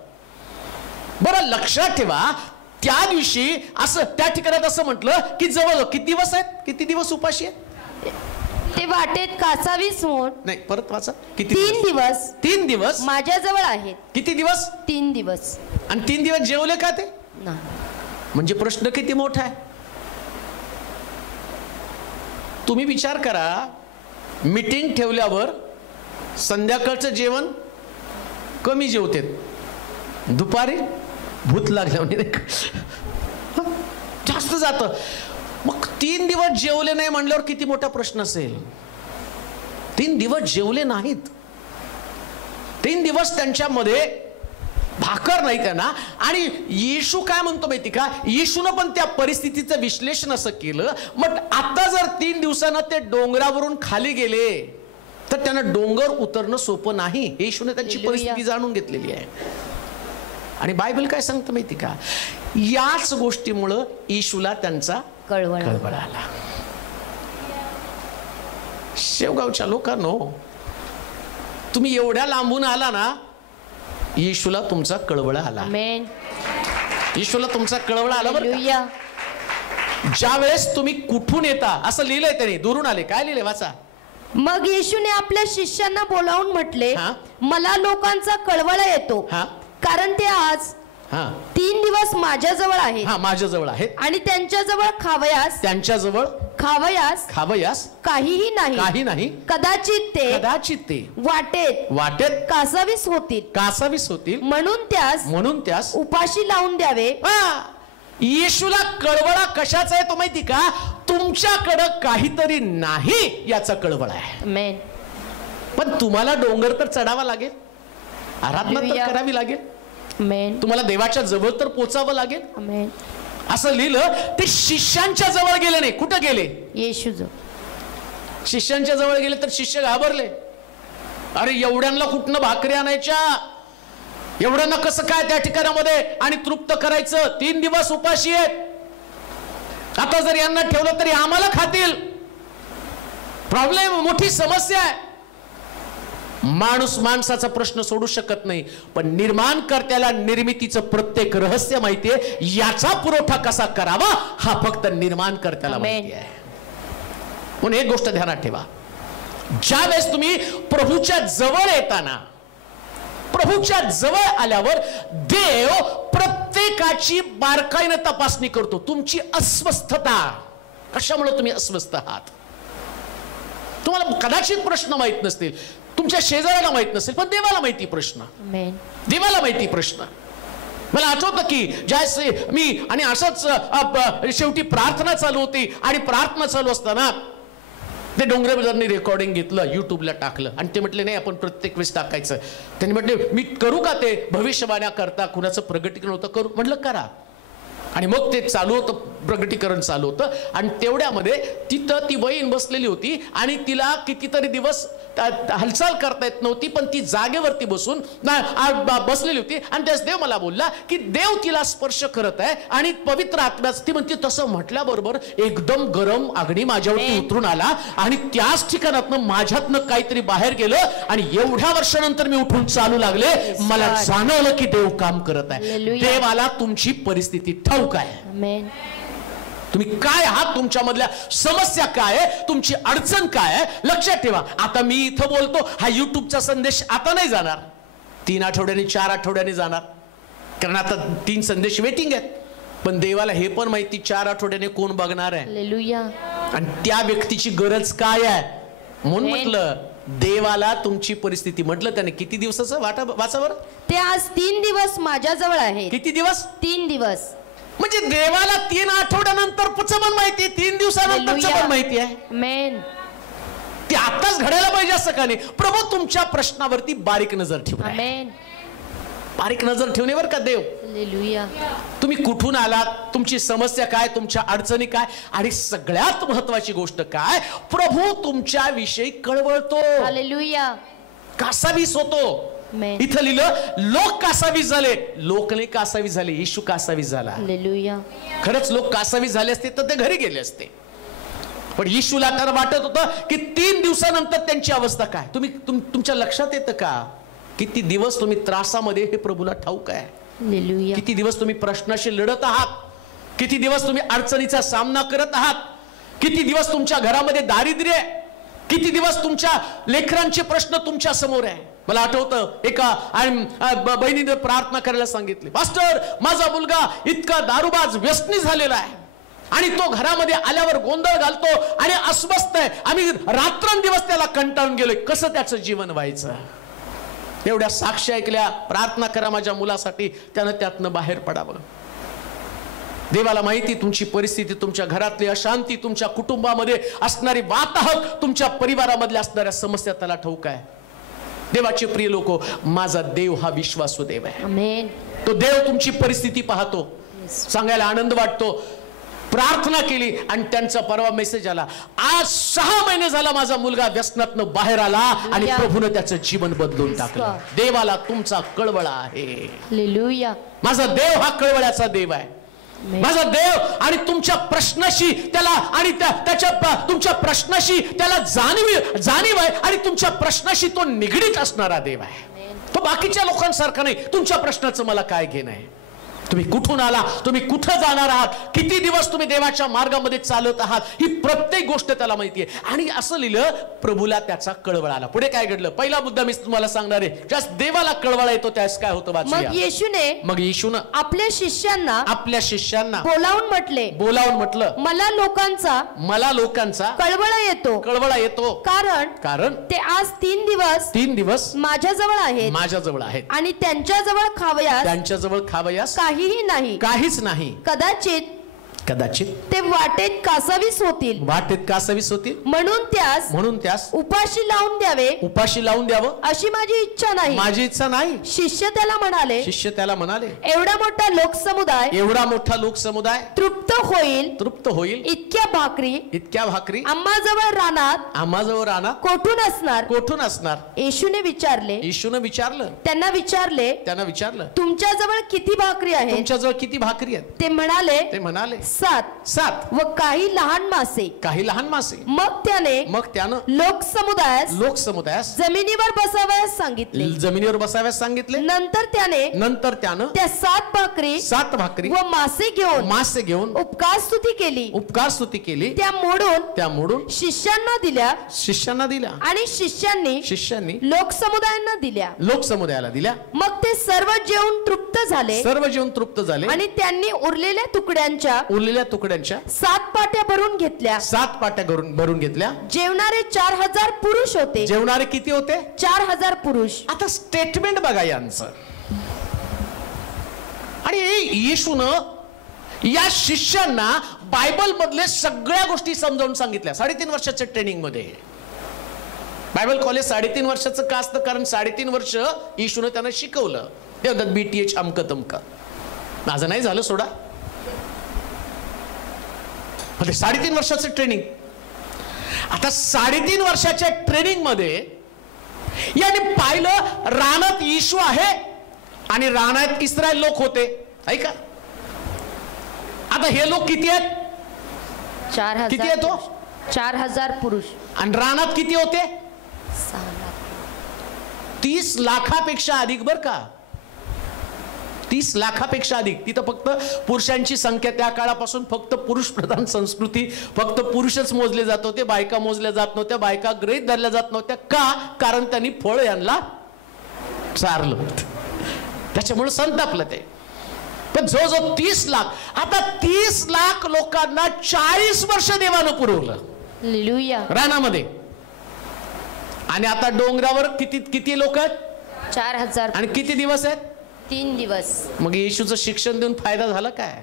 बरं लक्षात ठेवा, त्या दिवशी असं त्या ठिकाणात असं म्हटलं की जवळ किती दिवस उपाशी आहेत. ते वाटेत कासावीस होऊन, नाही परत वाचा, किती 3 दिवस माझ्याजवळ आहेत. किती दिवस? 3 दिवस. आणि 3 दिवस जेवले का ते? म्हणजे प्रश्न किती मोठा आहे. तुम्ही विचार करा, मीटिंग ठेवल्यावर संध्याकाळचं जेवण कमी जेवतेत, दुपारी भूत लागल्याने जास्त जातं. मग 3 दिवस जेवले नाही म्हणल्यावर किती मोठा प्रश्न असेल. 3 दिवस जेवले नाहीत. 3 दिवस त्यांच्यामध्ये भाकर नाही त्यांना. आणि येशू काय म्हणतो माहिती का, येशूनं पण त्या परिस्थितीचं विश्लेषण असं केलं. मग आता जर 3 दिवसानं ते डोंगरावरून खाली गेले तर त्यांना डोंगर उतरणं सोपं नाही. येशूने त्यांची परिस्थिती जाणून घेतलेली आहे. आणि बायबल काय सांगतं माहिती का, याच गोष्टीमुळं येशूला त्यांचा कळवळ आला. शेवगावच्या लोकांनो, तुम्ही एवढ्या लांबून आला ना, येशूला तुमचा कळवळा आला. येशूला तुमचा कळवळा आला बरं का. ज्या वेळेस तुम्ही कुठून येता असं लिहिलंय त्याने, दुरून आले. काय लिहिलंय वाचा. मग येशूने आपल्या शिष्यांना बोलावून म्हटले, मला लोकांचा कळवळा येतो, कारण ते आज 3 दिवस माझ्याजवळ आहेत. माझ्याजवळ आहेत. आणि त्यांच्याजवळ खावयास काहीही नाही. कदाचित ते वाटेत कासावीस होतील, म्हणून त्यास उपाशी लावून द्यावे. येशूला कळवळा कशाचा आहे तो माहिती का, तुमच्याकडं काहीतरी नाही याचा कळवळा आहे. पण तुम्हाला डोंगर तर चढावा लागेल, आराधना तर करावी लागेल, तुम्हाला देवाच्या जवळ तर पोचावं लागेल. असं लिहिलं. ते शिष्यांच्या जवळ गेले नाही. कुठं गेले? येशू. शिष्यांच्या जवळ गेले तर शिष्य घाबरले. अरे एवढ्यांना कुठनं भाकरी आणायच्या, एवढ्यांना कसं काय त्या ठिकाणामध्ये आणि तृप्त करायचं. 3 दिवस उपाशी आहेत. आता जर यांना ठेवलं तरी आम्हाला खातील. प्रॉब्लेम, मोठी समस्या आहे. माणूस माणसाचा प्रश्न सोडू शकत नाही, पण निर्माणकर्त्याला निर्मितीचं प्रत्येक रहस्य माहितीये. याचा पुरवठा कसा करावा हा फक्त निर्माणकर्त्याला माहिती आहे. म्हणून एक गोष्ट ध्यानात ठेवा, ज्या वेळेस तुम्ही प्रभूच्या जवळ येताना, प्रभूच्या जवळ आल्यावर देव प्रत्येकाची बारकाईने तपासणी करतो. तुमची अस्वस्थता, कशामुळे तुम्ही अस्वस्थ आहात. तुम्हाला कदाचित प्रश्न माहित नसतील, तुमच्या शेजाऱ्याला माहित नसेल, पण देवाला माहिती प्रश्न. देवाला माहिती प्रश्न. मला आठवतं की ज्यावेळेस मी आणि असंच शेवटी प्रार्थना चालू होती आणि प्रार्थना चालू असताना ते डोंगरे ब्रदरनी रेकॉर्डिंग घेतलं, युट्यूबला टाकलं आणि ते म्हटले नाही आपण प्रत्येक वेळेस टाकायचं. त्यांनी म्हटले मी करू का ते भविष्यवाण्या करता, कुणाचं प्रगटीकरण होतं करू. म्हटलं करा. आणि मग ते चालू होतं, प्रगटीकरण चालू होतं. आणि तेवढ्यामध्ये तिथं ती बहीण बसलेली होती आणि तिला कितीतरी दिवस हालचाल करता येत नव्हती, पण ती जागेवरती बसून बसलेली होती. आणि त्यास देव मला बोलला की देव तिला स्पर्श करत आहे आणि पवित्र आत्म्याच. ती म्हणते तसं म्हटल्याबरोबर एकदम गरम अग्नी माझ्यावरती उतरून आला आणि त्याच ठिकाणातनं माझ्यातनं काहीतरी बाहेर गेलं आणि एवढ्या वर्षानंतर मी उठून चालू लागले. मला जाणवलं की देव काम करत आहे. देवाला तुमची परिस्थिती ठाऊक आहे. तुम्ही काय आहात, तुमच्या मधल्या समस्या काय आहे, तुमची अडचण काय आहे. लक्षात ठेवा, आता मी इथं बोलतो, हा युट्यूबचा संदेश आता नाही जाणार, 3 आठवड्यांनी 4 आठवड्यांनी जाणार, कारण आता 3 संदेश वेटिंग आहेत. पण देवाला हे पण माहिती 4 आठवड्याने कोण बघणार आहे आणि त्या व्यक्तीची गरज काय आहे. म्हणून म्हटलं देवाला तुमची परिस्थिती. म्हटलं त्याने किती दिवसाचं वाचावर, ते आज 3 दिवस माझ्याजवळ आहे. किती दिवस? 3 दिवस. म्हणजे देवाला 3 आठवड्यानंतर पण माहिती, 3 दिवसानंतर पण माहिती आहे. ते आताच घडायला पाहिजे असं का नाही. प्रभू तुमच्या प्रश्नावरती बारीक नजर ठेवणार, बारीक नजर ठेवण्यावर का देव. तुम्ही कुठून आलात, तुमची समस्या काय, तुमच्या अडचणी काय, आणि सगळ्यात महत्वाची गोष्ट काय, प्रभू तुमच्या विषयी कळवळतो. कासावीस होतो. इथं लिहिलं लोक कासावीस झाले. लोक नाही कासावीस झाले, येशू कासावीस झाला. खरंच लोक कासावीस झाले असते तर ते घरी गेले असते. पण येशूला तर वाटत होतं की 3 दिवसानंतर त्यांची अवस्था काय. तुमच्या लक्षात येतं का किती दिवस तुम्ही त्रासामध्ये, हे प्रभूला ठाऊक आहे. किती दिवस तुम्ही प्रश्नाशी लढत आहात, किती दिवस तुम्ही अडचणीचा सामना करत आहात, किती दिवस तुमच्या घरामध्ये दारिद्र्य, किती दिवस तुमच्या लेकरांचे प्रश्न तुमच्या समोर आहे. मला आठवतं एका बहिणीने प्रार्थना करायला सांगितली, मास्टर माझा मुलगा इतका दारूबाज व्यसनी झालेला आहे आणि तो घरामध्ये आल्यावर गोंधळ घालतो आणि अस्वस्थ आहे. आम्ही रात्रंदिवस त्याला कंटाळून गेलोय, कसं त्याचं जीवन व्हायचं. एवढ्या साक्षी ऐकल्या. प्रार्थना करा माझ्या मुलासाठी, त्यानं त्यातनं बाहेर पडावं. देवाला माहिती तुमची परिस्थिती, तुमच्या घरातली अशांती, तुमच्या कुटुंबामध्ये असणारी वाताहत, तुमच्या परिवारामधल्या असणाऱ्या समस्या त्याला ठाऊक आहे. देवाचे प्रिय लोक, माझा देव हा विश्वासू देव आहे. आमेन. तो देव तुमची परिस्थिती पाहतो. सांगायला आनंद वाटतो. प्रार्थना केली आणि त्यांचा परवा मेसेज आला, आज 6 महिने झाला माझा मुलगा व्यसनातनं बाहेर आला आणि प्रभूने त्याचं जीवन बदलून टाकलं. देवाला तुमचा कळवळा आहे. हालेलुया. माझा देव हा कळवळ्याचा देव आहे. माझा देव आणि तुमच्या प्रश्नाशी त्याला आणि तुमच्या प्रश्नाशी त्याला जाणीव आहे आणि तुमच्या प्रश्नाशी तो निगडीत असणारा देव आहे. तो बाकीच्या लोकांसारखा नाही. तुमच्या प्रश्नाचं मला काय घेणं आहे? तुम्ही कुठून आला, तुम्ही कुठं जाणार आहात, किती दिवस तुम्ही देवाच्या मार्गामध्ये चालत आहात, ही प्रत्येक गोष्ट त्याला माहिती आहे. आणि असं लिहिलं, प्रभूला त्याचा कळवळा आला. पुढे काय घडलं? पहिला मुद्दा मी तुम्हाला सांगणार आहे. ज्यास देवाला कळवळा येतो त्यास काय होतं वाचूया. मग येशूने आपल्या शिष्यांना बोलावून म्हटलं, मला लोकांचा कळवळा येतो कारण ते आज 3 दिवस माझ्याजवळ आहेत आणि त्यांच्याजवळ खावयास काहीच नाही. कदाचित ते वाटेत कासावीस होतील म्हणून त्यास उपाशी लावून द्यावं अशी माझी इच्छा नाही. शिष्य त्याला म्हणाले, एवढा मोठा लोकसमुदाय तृप्त होईल इतक्या भाकरी आम्हाजवळ रानात कोठून असणार. येशूने विचारलं, त्यांना विचारले, तुमच्याजवळ किती भाकरी आहेत? ते म्हणाले 7 व काही लहान मासे. मग त्याने लोकसमुदायास जमिनीवर बसावयास सांगितले. नंतर त्याने त्या 7 भाकरी व मासे घेऊन उपकार स्तुती केली. त्या मोडून शिष्यांना दिल्या आणि शिष्यांनी लोकसमुदायाला दिल्या. मग ते सर्व जेवून तृप्त झाले आणि त्यांनी उरलेल्या तुकड्यांच्या 7 पाट्या भरून घेतल्या. जेवणारे 4000 पुरुष होते. जेवणारे किती होते? 4000 पुरुष. आता स्टेटमेंट बघा यांचं. आणि येशूनं या शिष्यांना बायबल मधले सगळ्या गोष्टी समजावून सांगितल्या 3.5 वर्षाच्या ट्रेनिंग मध्ये. बायबल कॉलेज 3.5 वर्षाचं का असतं? कारण 3.5 वर्ष येशूनं त्यांना शिकवलं. BTH अमक तमक. माझं नाही झालं सोडा. 3.5 वर्षाचं ट्रेनिंग. आता 3.5 वर्षाच्या ट्रेनिंग मध्ये याने पाहिलं, रानात येशू आहे आणि रानात इस्रायल लोक होते. ऐका, आता हे लोक किती आहेत? 4000. किती आहेत? 4000 पुरुष. आणि रानात किती होते? 6 लाख. 30 लाखापेक्षा अधिक. बर का, 30 लाखापेक्षा अधिक. तिथं फक्त पुरुषांची संख्या त्या काळापासून फक्त पुरुष प्रधान संस्कृती, फक्त पुरुषच मोजले जात होते, बायका मोजल्या जात नव्हत्या, बायका गृहीत धरल्या जात नव्हत्या. का? कारण त्यांनी फळ यांना चारलं होतं, त्याच्यामुळे संतापलं ते. पण जो 30 लाख, आता 30 लाख लोकांना 40 वर्ष देवानं पुरवलं. हालेलुया. रानामध्ये. आणि आता डोंगरावर किती लोक आहेत? 4000. आणि किती दिवस आहेत? 3 दिवस. मग येशूचं शिक्षण देऊन फायदा झाला काय?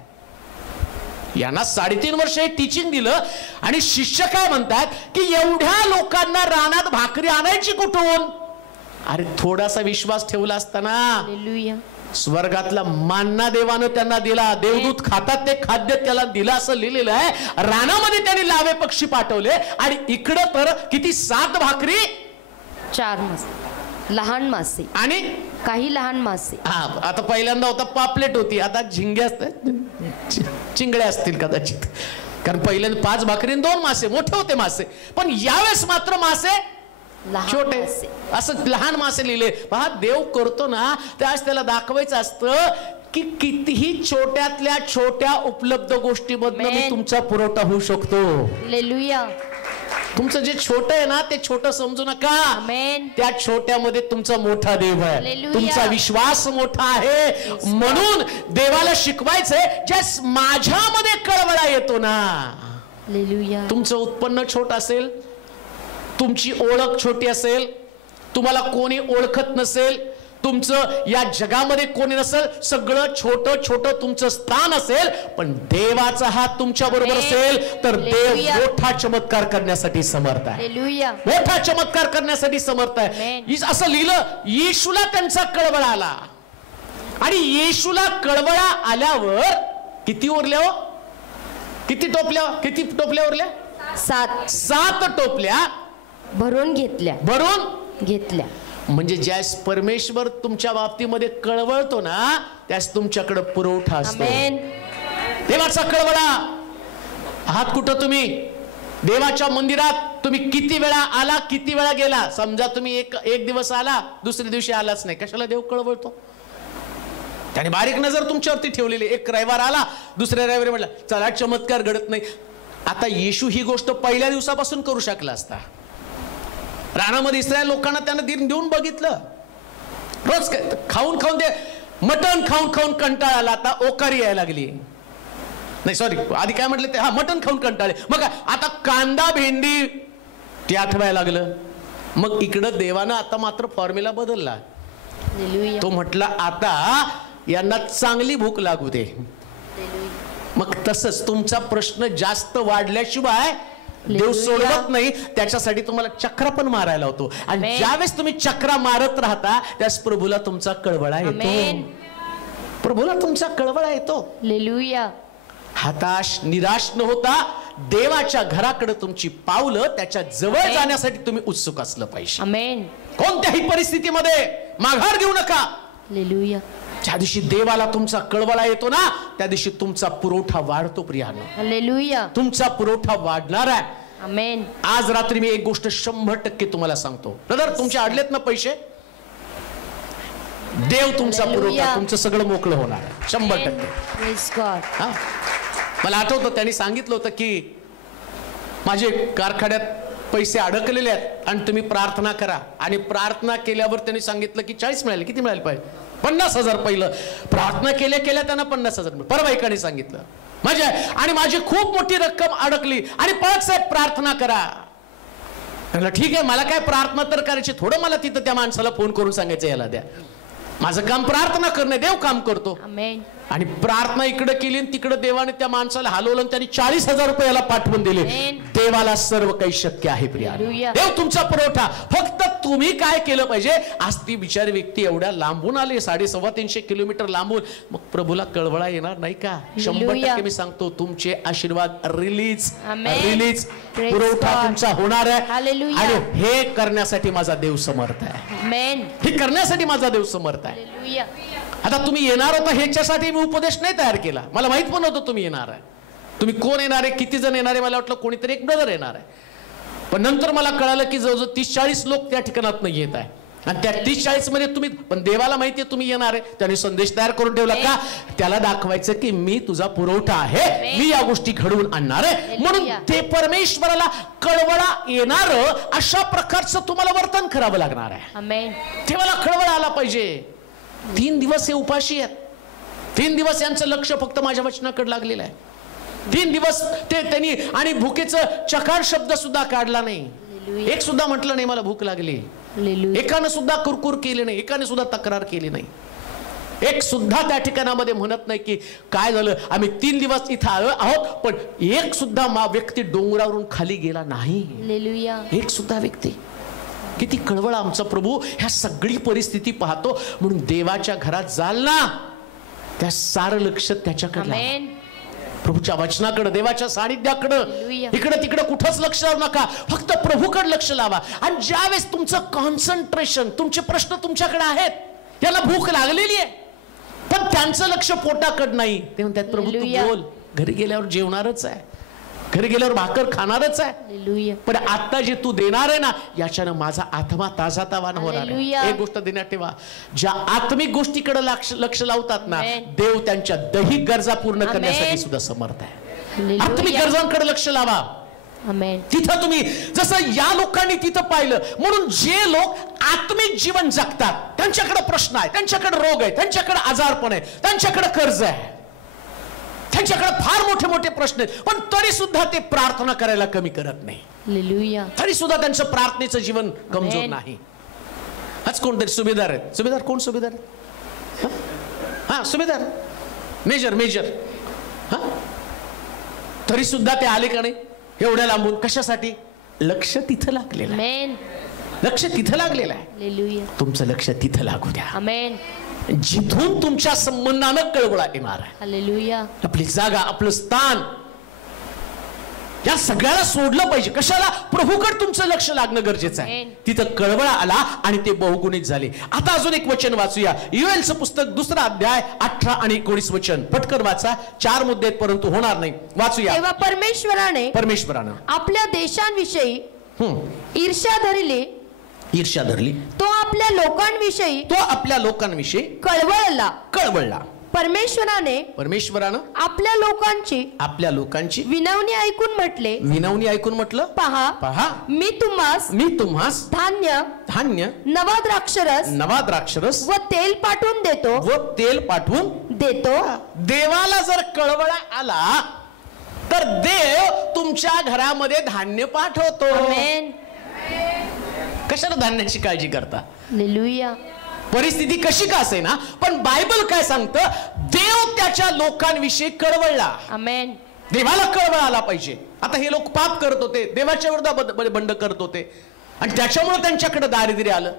यांना 3.5 वर्ष हे टीचिंग दिलं आणि शिष्य काय म्हणतात की एवढ्या लोकांना रानात भाकरी आणायची कुठून? अरे थोडासा विश्वास ठेवला असताना. हालेलुया. स्वर्गातला मान्ना देवानं त्यांना दिला. देवदूत खातात ते खाद्य त्याला दिलं असं लिहिलेलं आहे. रानामध्ये त्यांनी लावे पक्षी पाठवले आणि इकडं तर किती? 7 भाकरी, 4 मासे, लहान मासे आणि काही लहान मासे. आता पहिल्यांदा होता पापलेट होती, आता झिंगे असतात, चिंगड्या असतील कदाचित. कारण पहिल्यांदा 5 भाकरी 2 मासे, मोठे होते मासे. पण यावेळेस मात्र मासे छोटे, असं लहान मासे लिहिले. पहा, देव करतो ना त्यास त्याला दाखवायचं असतं की कितीही छोट्यातल्या छोट्या उपलब्ध गोष्टीमधून मी तुमचा पुरवठा होऊ शकतो. हालेलुया. तुमचं जे छोटं आहे ना ते छोटं समजू नका. त्या छोट्यामध्ये तुमचा मोठा देव आहे, तुमचा विश्वास मोठा आहे. म्हणून देवाला शिकवायचंय, ज्यास माझ्यामध्ये कळवळा येतो ना. हालेलुया. तुमचं उत्पन्न छोट असेल, तुमची ओळख छोटी असेल, तुम्हाला कोणी ओळखत नसेल, तुमचं या जगामध्ये कोणी नसेल, सगळं छोटं छोटं तुमचं स्थान असेल, पण देवाचा हात तुमच्या बरोबर असेल तर देव मोठा चमत्कार करण्यासाठी समर्थ आहे. मोठा चमत्कार करण्यासाठी समर्थ आहे. असं लिहिलं, येशूला त्यांचा कळवळा आला आणि येशूला कळवळा आल्यावर किती उरल्या हो? किती टोपल्या उरल्या? 7 टोपल्या भरून घेतल्या. म्हणजे ज्यास परमेश्वर तुमच्या बाबतीमध्ये कळवळतो ना, त्यास तुमच्याकडे पुरवठा असतो. देवाचा कळवळा. आहात कुठं तुम्ही? देवाच्या मंदिरात तुम्ही किती वेळा आला, किती वेळा गेला? समजा तुम्ही एक दिवस आला, दुसऱ्या दिवशी आलाच नाही, कशाला देव कळवळतो? त्याने बारीक नजर तुमच्यावरती ठेवलेली. एक रविवार आला, दुसऱ्या रविवारी म्हटलं चला चमत्कार घडत नाही. आता येशू ही गोष्ट पहिल्या दिवसापासून करू शकला असता. रानामध्ये इस्रायल लोकांना त्यानं देऊन बघितलं. रोज खाऊन ते मटण खाऊन कंटाळा आला. आता ओकारी यायला लागली. नाही सॉरी, आधी काय म्हटलं ते, मटण खाऊन कंटाळले. मग आता कांदा भेंडी ते आठवायला लागलं. मग इकडं देवानं आता मात्र फॉर्म्युला बदलला. तो म्हटला आता यांना चांगली भूक लागू दे. मग तसंच तुमचा प्रश्न जास्त वाढल्याशिवाय देव सोडवत नाही. त्याच्यासाठी तुम्हाला चक्रा पण मारायला होतो. आणि ज्यावेळेस तुम्ही चक्रा मारत राहता त्यास प्रभूला तुमचा कळवळा येतो. प्रभूला तुमचा कळवळा येतो. हताश निराश न होता देवाच्या घराकडे तुमची पावलं त्याच्या जवळ जाण्यासाठी तुम्ही उत्सुक असलं पाहिजे. कोणत्याही परिस्थितीमध्ये माघार घेऊ नका. ज्या दिवशी देवाला तुमचा कळवळा येतो ना, त्या दिवशी तुमचा पुरवठा वाढतो. प्रियानो, तुमचा पुरवठा वाढणार आहे. आज रात्री मी एक गोष्ट 100% तुम्हाला सांगतो. ब्रदर, तुमच्या अडलेत ना पैसे, देव तुमचा पुरवठा, तुमचं सगळं मोकळं होणार आहे 100%. मला आठवतं त्यांनी सांगितलं होतं की माझे कारखान्यात पैसे अडकलेले आहेत आणि तुम्ही प्रार्थना करा. आणि प्रार्थना केल्यावर त्यांनी सांगितलं की 40 मिळाले. किती मिळाले पाहिजे? 50,000. पहिलं प्रार्थना केल्या त्यांना 50,000 मिळाले. परवा एकाने सांगितलं माझी खूप मोठी रक्कम अडकली आणि परत साहेब प्रार्थना करा. ठीक आहे, मला काय प्रार्थना तर करायची, थोडं मला तिथं त्या माणसाला फोन करून सांगायचं याला द्या. माझं काम प्रार्थना करणं, देव काम करतो. आणि प्रार्थना इकडे केली आणि तिकडे देवाने त्या माणसाला हलवलं आणि त्यांनी 40,000 रुपयाला पाठवून दिले. देवाला सर्व काही शक्य आहे. प्रिया, देव तुमचा पुरवठा. फक्त तुम्ही काय केलं पाहिजे? आज ती बिचारी व्यक्ती एवढ्या लांबून आली, 350 किलोमीटर लांबून. मग प्रभूला कळवळा येणार नाही का? 100% मी सांगतो, तुमचे आशीर्वाद रिलीज पुरवठा तुमचा होणार आहे. आणि हे करण्यासाठी माझा देव समर्थ आहे. हे करण्यासाठी माझा देव समर्थ आहे. आता तुम्ही येणार होता ह्याच्यासाठी मी उपदेश नाही तयार केला. मला माहित पण होतं तुम्ही येणार आहे. तुम्ही कोण येणार आहे, किती जण येणार आहे, मला वाटलं कोणीतरी एक ब्रदर येणार आहे. पण नंतर मला कळालं की जवळजवळ 30-40 लोक त्या ठिकाणात येत आहे. आणि त्या 30-40 मध्ये तुम्ही, पण देवाला माहिती आहे तुम्ही येणार आहे. त्याने संदेश तयार करून ठेवला का? त्याला दाखवायचं की मी तुझा पुरवठा आहे, मी या गोष्टी घडवून आणणार आहे. म्हणून ते परमेश्वराला कळवळा येणार अशा प्रकारचं तुम्हाला वर्तन करावं लागणार आहे. देवाला कळवळा आला पाहिजे. 3 दिवस हे उपाशी आहेत. 3 दिवस यांचं लक्ष फक्त माझ्या वचनाकडे लागलेलं आहे. 3 दिवस ते त्यांनी आणि भुकेचं चकार शब्द सुद्धा काढला नाही. एक सुद्धा म्हटलं नाही मला भूक लागली. एकानं सुद्धा कुरकुर केली नाही. एकाने सुद्धा तक्रार केली नाही. एक सुद्धा त्या ठिकाणामध्ये म्हणत नाही की काय झालं, आम्ही 3 दिवस इथं आहोत. पण एक सुद्धा व्यक्ती डोंगरावरून खाली गेला नाही. एक सुद्धा व्यक्ती. किती कळवळा आमचा प्रभू ह्या सगळी परिस्थिती पाहतो. म्हणून देवाच्या घरात जाल ना, त्या सारं लक्ष त्याच्याकडे, प्रभूच्या वचनाकडे, देवाच्या सानिध्याकडे. इकडे तिकडे कुठंच लक्ष लावू नका, फक्त प्रभूकडे लक्ष लावा. आणि ज्यावेळेस तुमचं कॉन्सन्ट्रेशन, तुमचे प्रश्न तुमच्याकडे आहेत, याला भूक लागलेली आहे पण त्यांचं लक्ष पोटाकडे नाही, ते म्हणतात प्रभू तू बोल, घरी गेल्यावर जेवणारच आहे, घरी गेल्यावर भाकर खाणारच आहे, पण आता जे तू देणार आहे ना, याच्यानं माझा आत्मा ताजातवाना होणार आहे. एक गोष्ट देण्यात ठेवा, ज्या आत्मिक गोष्टीकडे लक्ष लावतात ना, देव त्यांच्या दैहिक गरजा पूर्ण करण्यासाठी सुद्धा समर्थ आहे. आत्मिक गरजांकडे लक्ष लावा. तिथं तुम्ही जसं या लोकांनी तिथं पाहिलं, म्हणून जे लोक आत्मिक जीवन जगतात त्यांच्याकडे प्रश्न आहे, त्यांच्याकडे रोग आहे, त्यांच्याकडे आजारपण आहे, त्यांच्याकडे कर्ज आहे, त्यांच्याकडे फार मोठे मोठे प्रश्न आहेत, पण तरी सुद्धा ते प्रार्थना करायला कमी करत नाही. तरी सुद्धा त्यांचं प्रार्थनेचं जीवन कमजोर नाही. आज कोणतरी सुभेदार आहेत. सुभेदार कोण? सुभेदार हा सुभेदार मेजर मेजर हा. तरी सुद्धा ते आले का नाही एवढ्या लांबून? कशासाठी? लक्ष तिथं लागलेलं आहे. लक्ष तिथं लागलेलं आहे. तुमचं लक्ष तिथं लागू द्या. जिथून तुमच्या संबंधानं कळवळा येणार आहे. आपली जागा, आपलं स्थान, या सगळ्याला सोडलं पाहिजे. कशाला? प्रभूकडे तुमचं लक्ष लागणं गरजेचं आहे. तिथं कळवळा आला आणि ते बहुगुणित झाले. आता अजून एक वचन वाचूया. योएलचं पुस्तक 2 अध्याय 18 आणि 19 वचन. पटकन वाचा. 4 मुद्दे आहेत परंतु होणार नाही. वाचूया. तेव्हा परमेश्वरानं आपल्या देशांविषयी ईर्ष्या धरली. तो आपल्या लोकांविषयी कळवळला. परमेश्वरानं आपल्या लोकांची विनवणी ऐकून म्हटलं, पहा मी तुम्हास धान्य नवा द्राक्षरस व तेल पाठवून देतो. देवाला जर कळवळा आला तर देव तुमच्या घरामध्ये धान्य पाठवतो. कशाला धान्याची काळजी करता? हालेलुया. परिस्थिती कशी का असे ना, पण बायबल काय सांगतं? देव त्याच्या लोकांविषयी कळवळला. आमेन. देवाला कळवळा आला पाहिजे. आता हे लोक पाप करत होते, देवाच्या विरोधात बंड करत होते आणि त्याच्यामुळे त्यांच्याकडे दारिद्र्य आलं.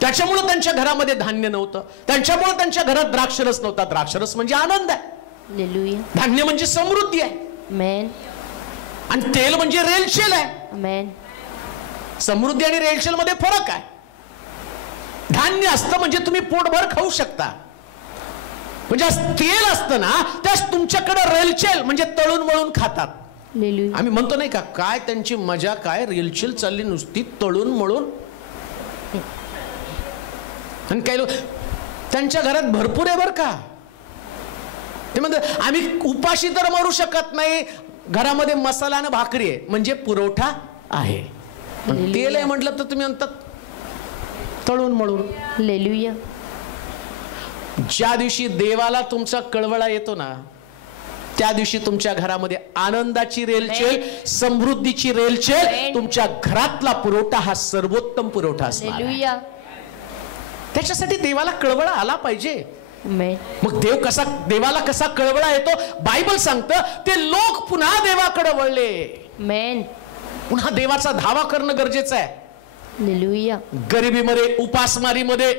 त्याच्यामुळे त्यांच्या घरामध्ये धान्य नव्हतं. त्यांच्यामुळे त्यांच्या घरात द्राक्षरस नव्हता. द्राक्षरस म्हणजे आनंद आहे. हालेलुया. धान्य म्हणजे समृद्धी आहे. आमेन. आणि तेल म्हणजे रेलचेल आहे. आमेन. समृद्धी आणि रेलचेल मध्ये फरक आहे. धान्य असतं म्हणजे तुम्ही पोटभर खाऊ शकता. म्हणजे तेल असतं ना, त्यास तुमच्याकडे रेलचेल म्हणजे तळून मळून खातात. आम्ही म्हणतो नाही का, काय त्यांची मजा, काय रेलचेल चालली नुसती तळून मळून. आणि काही लोक त्यांच्या घरात भरपूर आहे बर का. ते म्हणतात आम्ही उपाशी तर मरू शकत नाही, घरामध्ये मसाला आणि भाकरी आहे म्हणजे पुरवठा आहे. तेल आहे म्हटलं तर तुम्ही म्हणतात तळून मळून. हालेलुया. ज्या दिवशी देवाला तुमचा कळवळा येतो ना, त्या दिवशी तुमच्या घरामध्ये आनंदाची रेलचेल, समृद्धीची रेलचेल, तुमच्या घरातला पुरवठा हा सर्वोत्तम पुरवठा असणार. त्याच्यासाठी देवाला कळवळा आला पाहिजे. मग देवाला कसा कळवळा येतो? बायबल सांगतं ते लोक पुन्हा देवाकडे वळले. पुन्हा देवाचा धावा करणं गरजेचं आहे. हालेलुया. गरिबीमध्ये, उपासमारीमध्ये,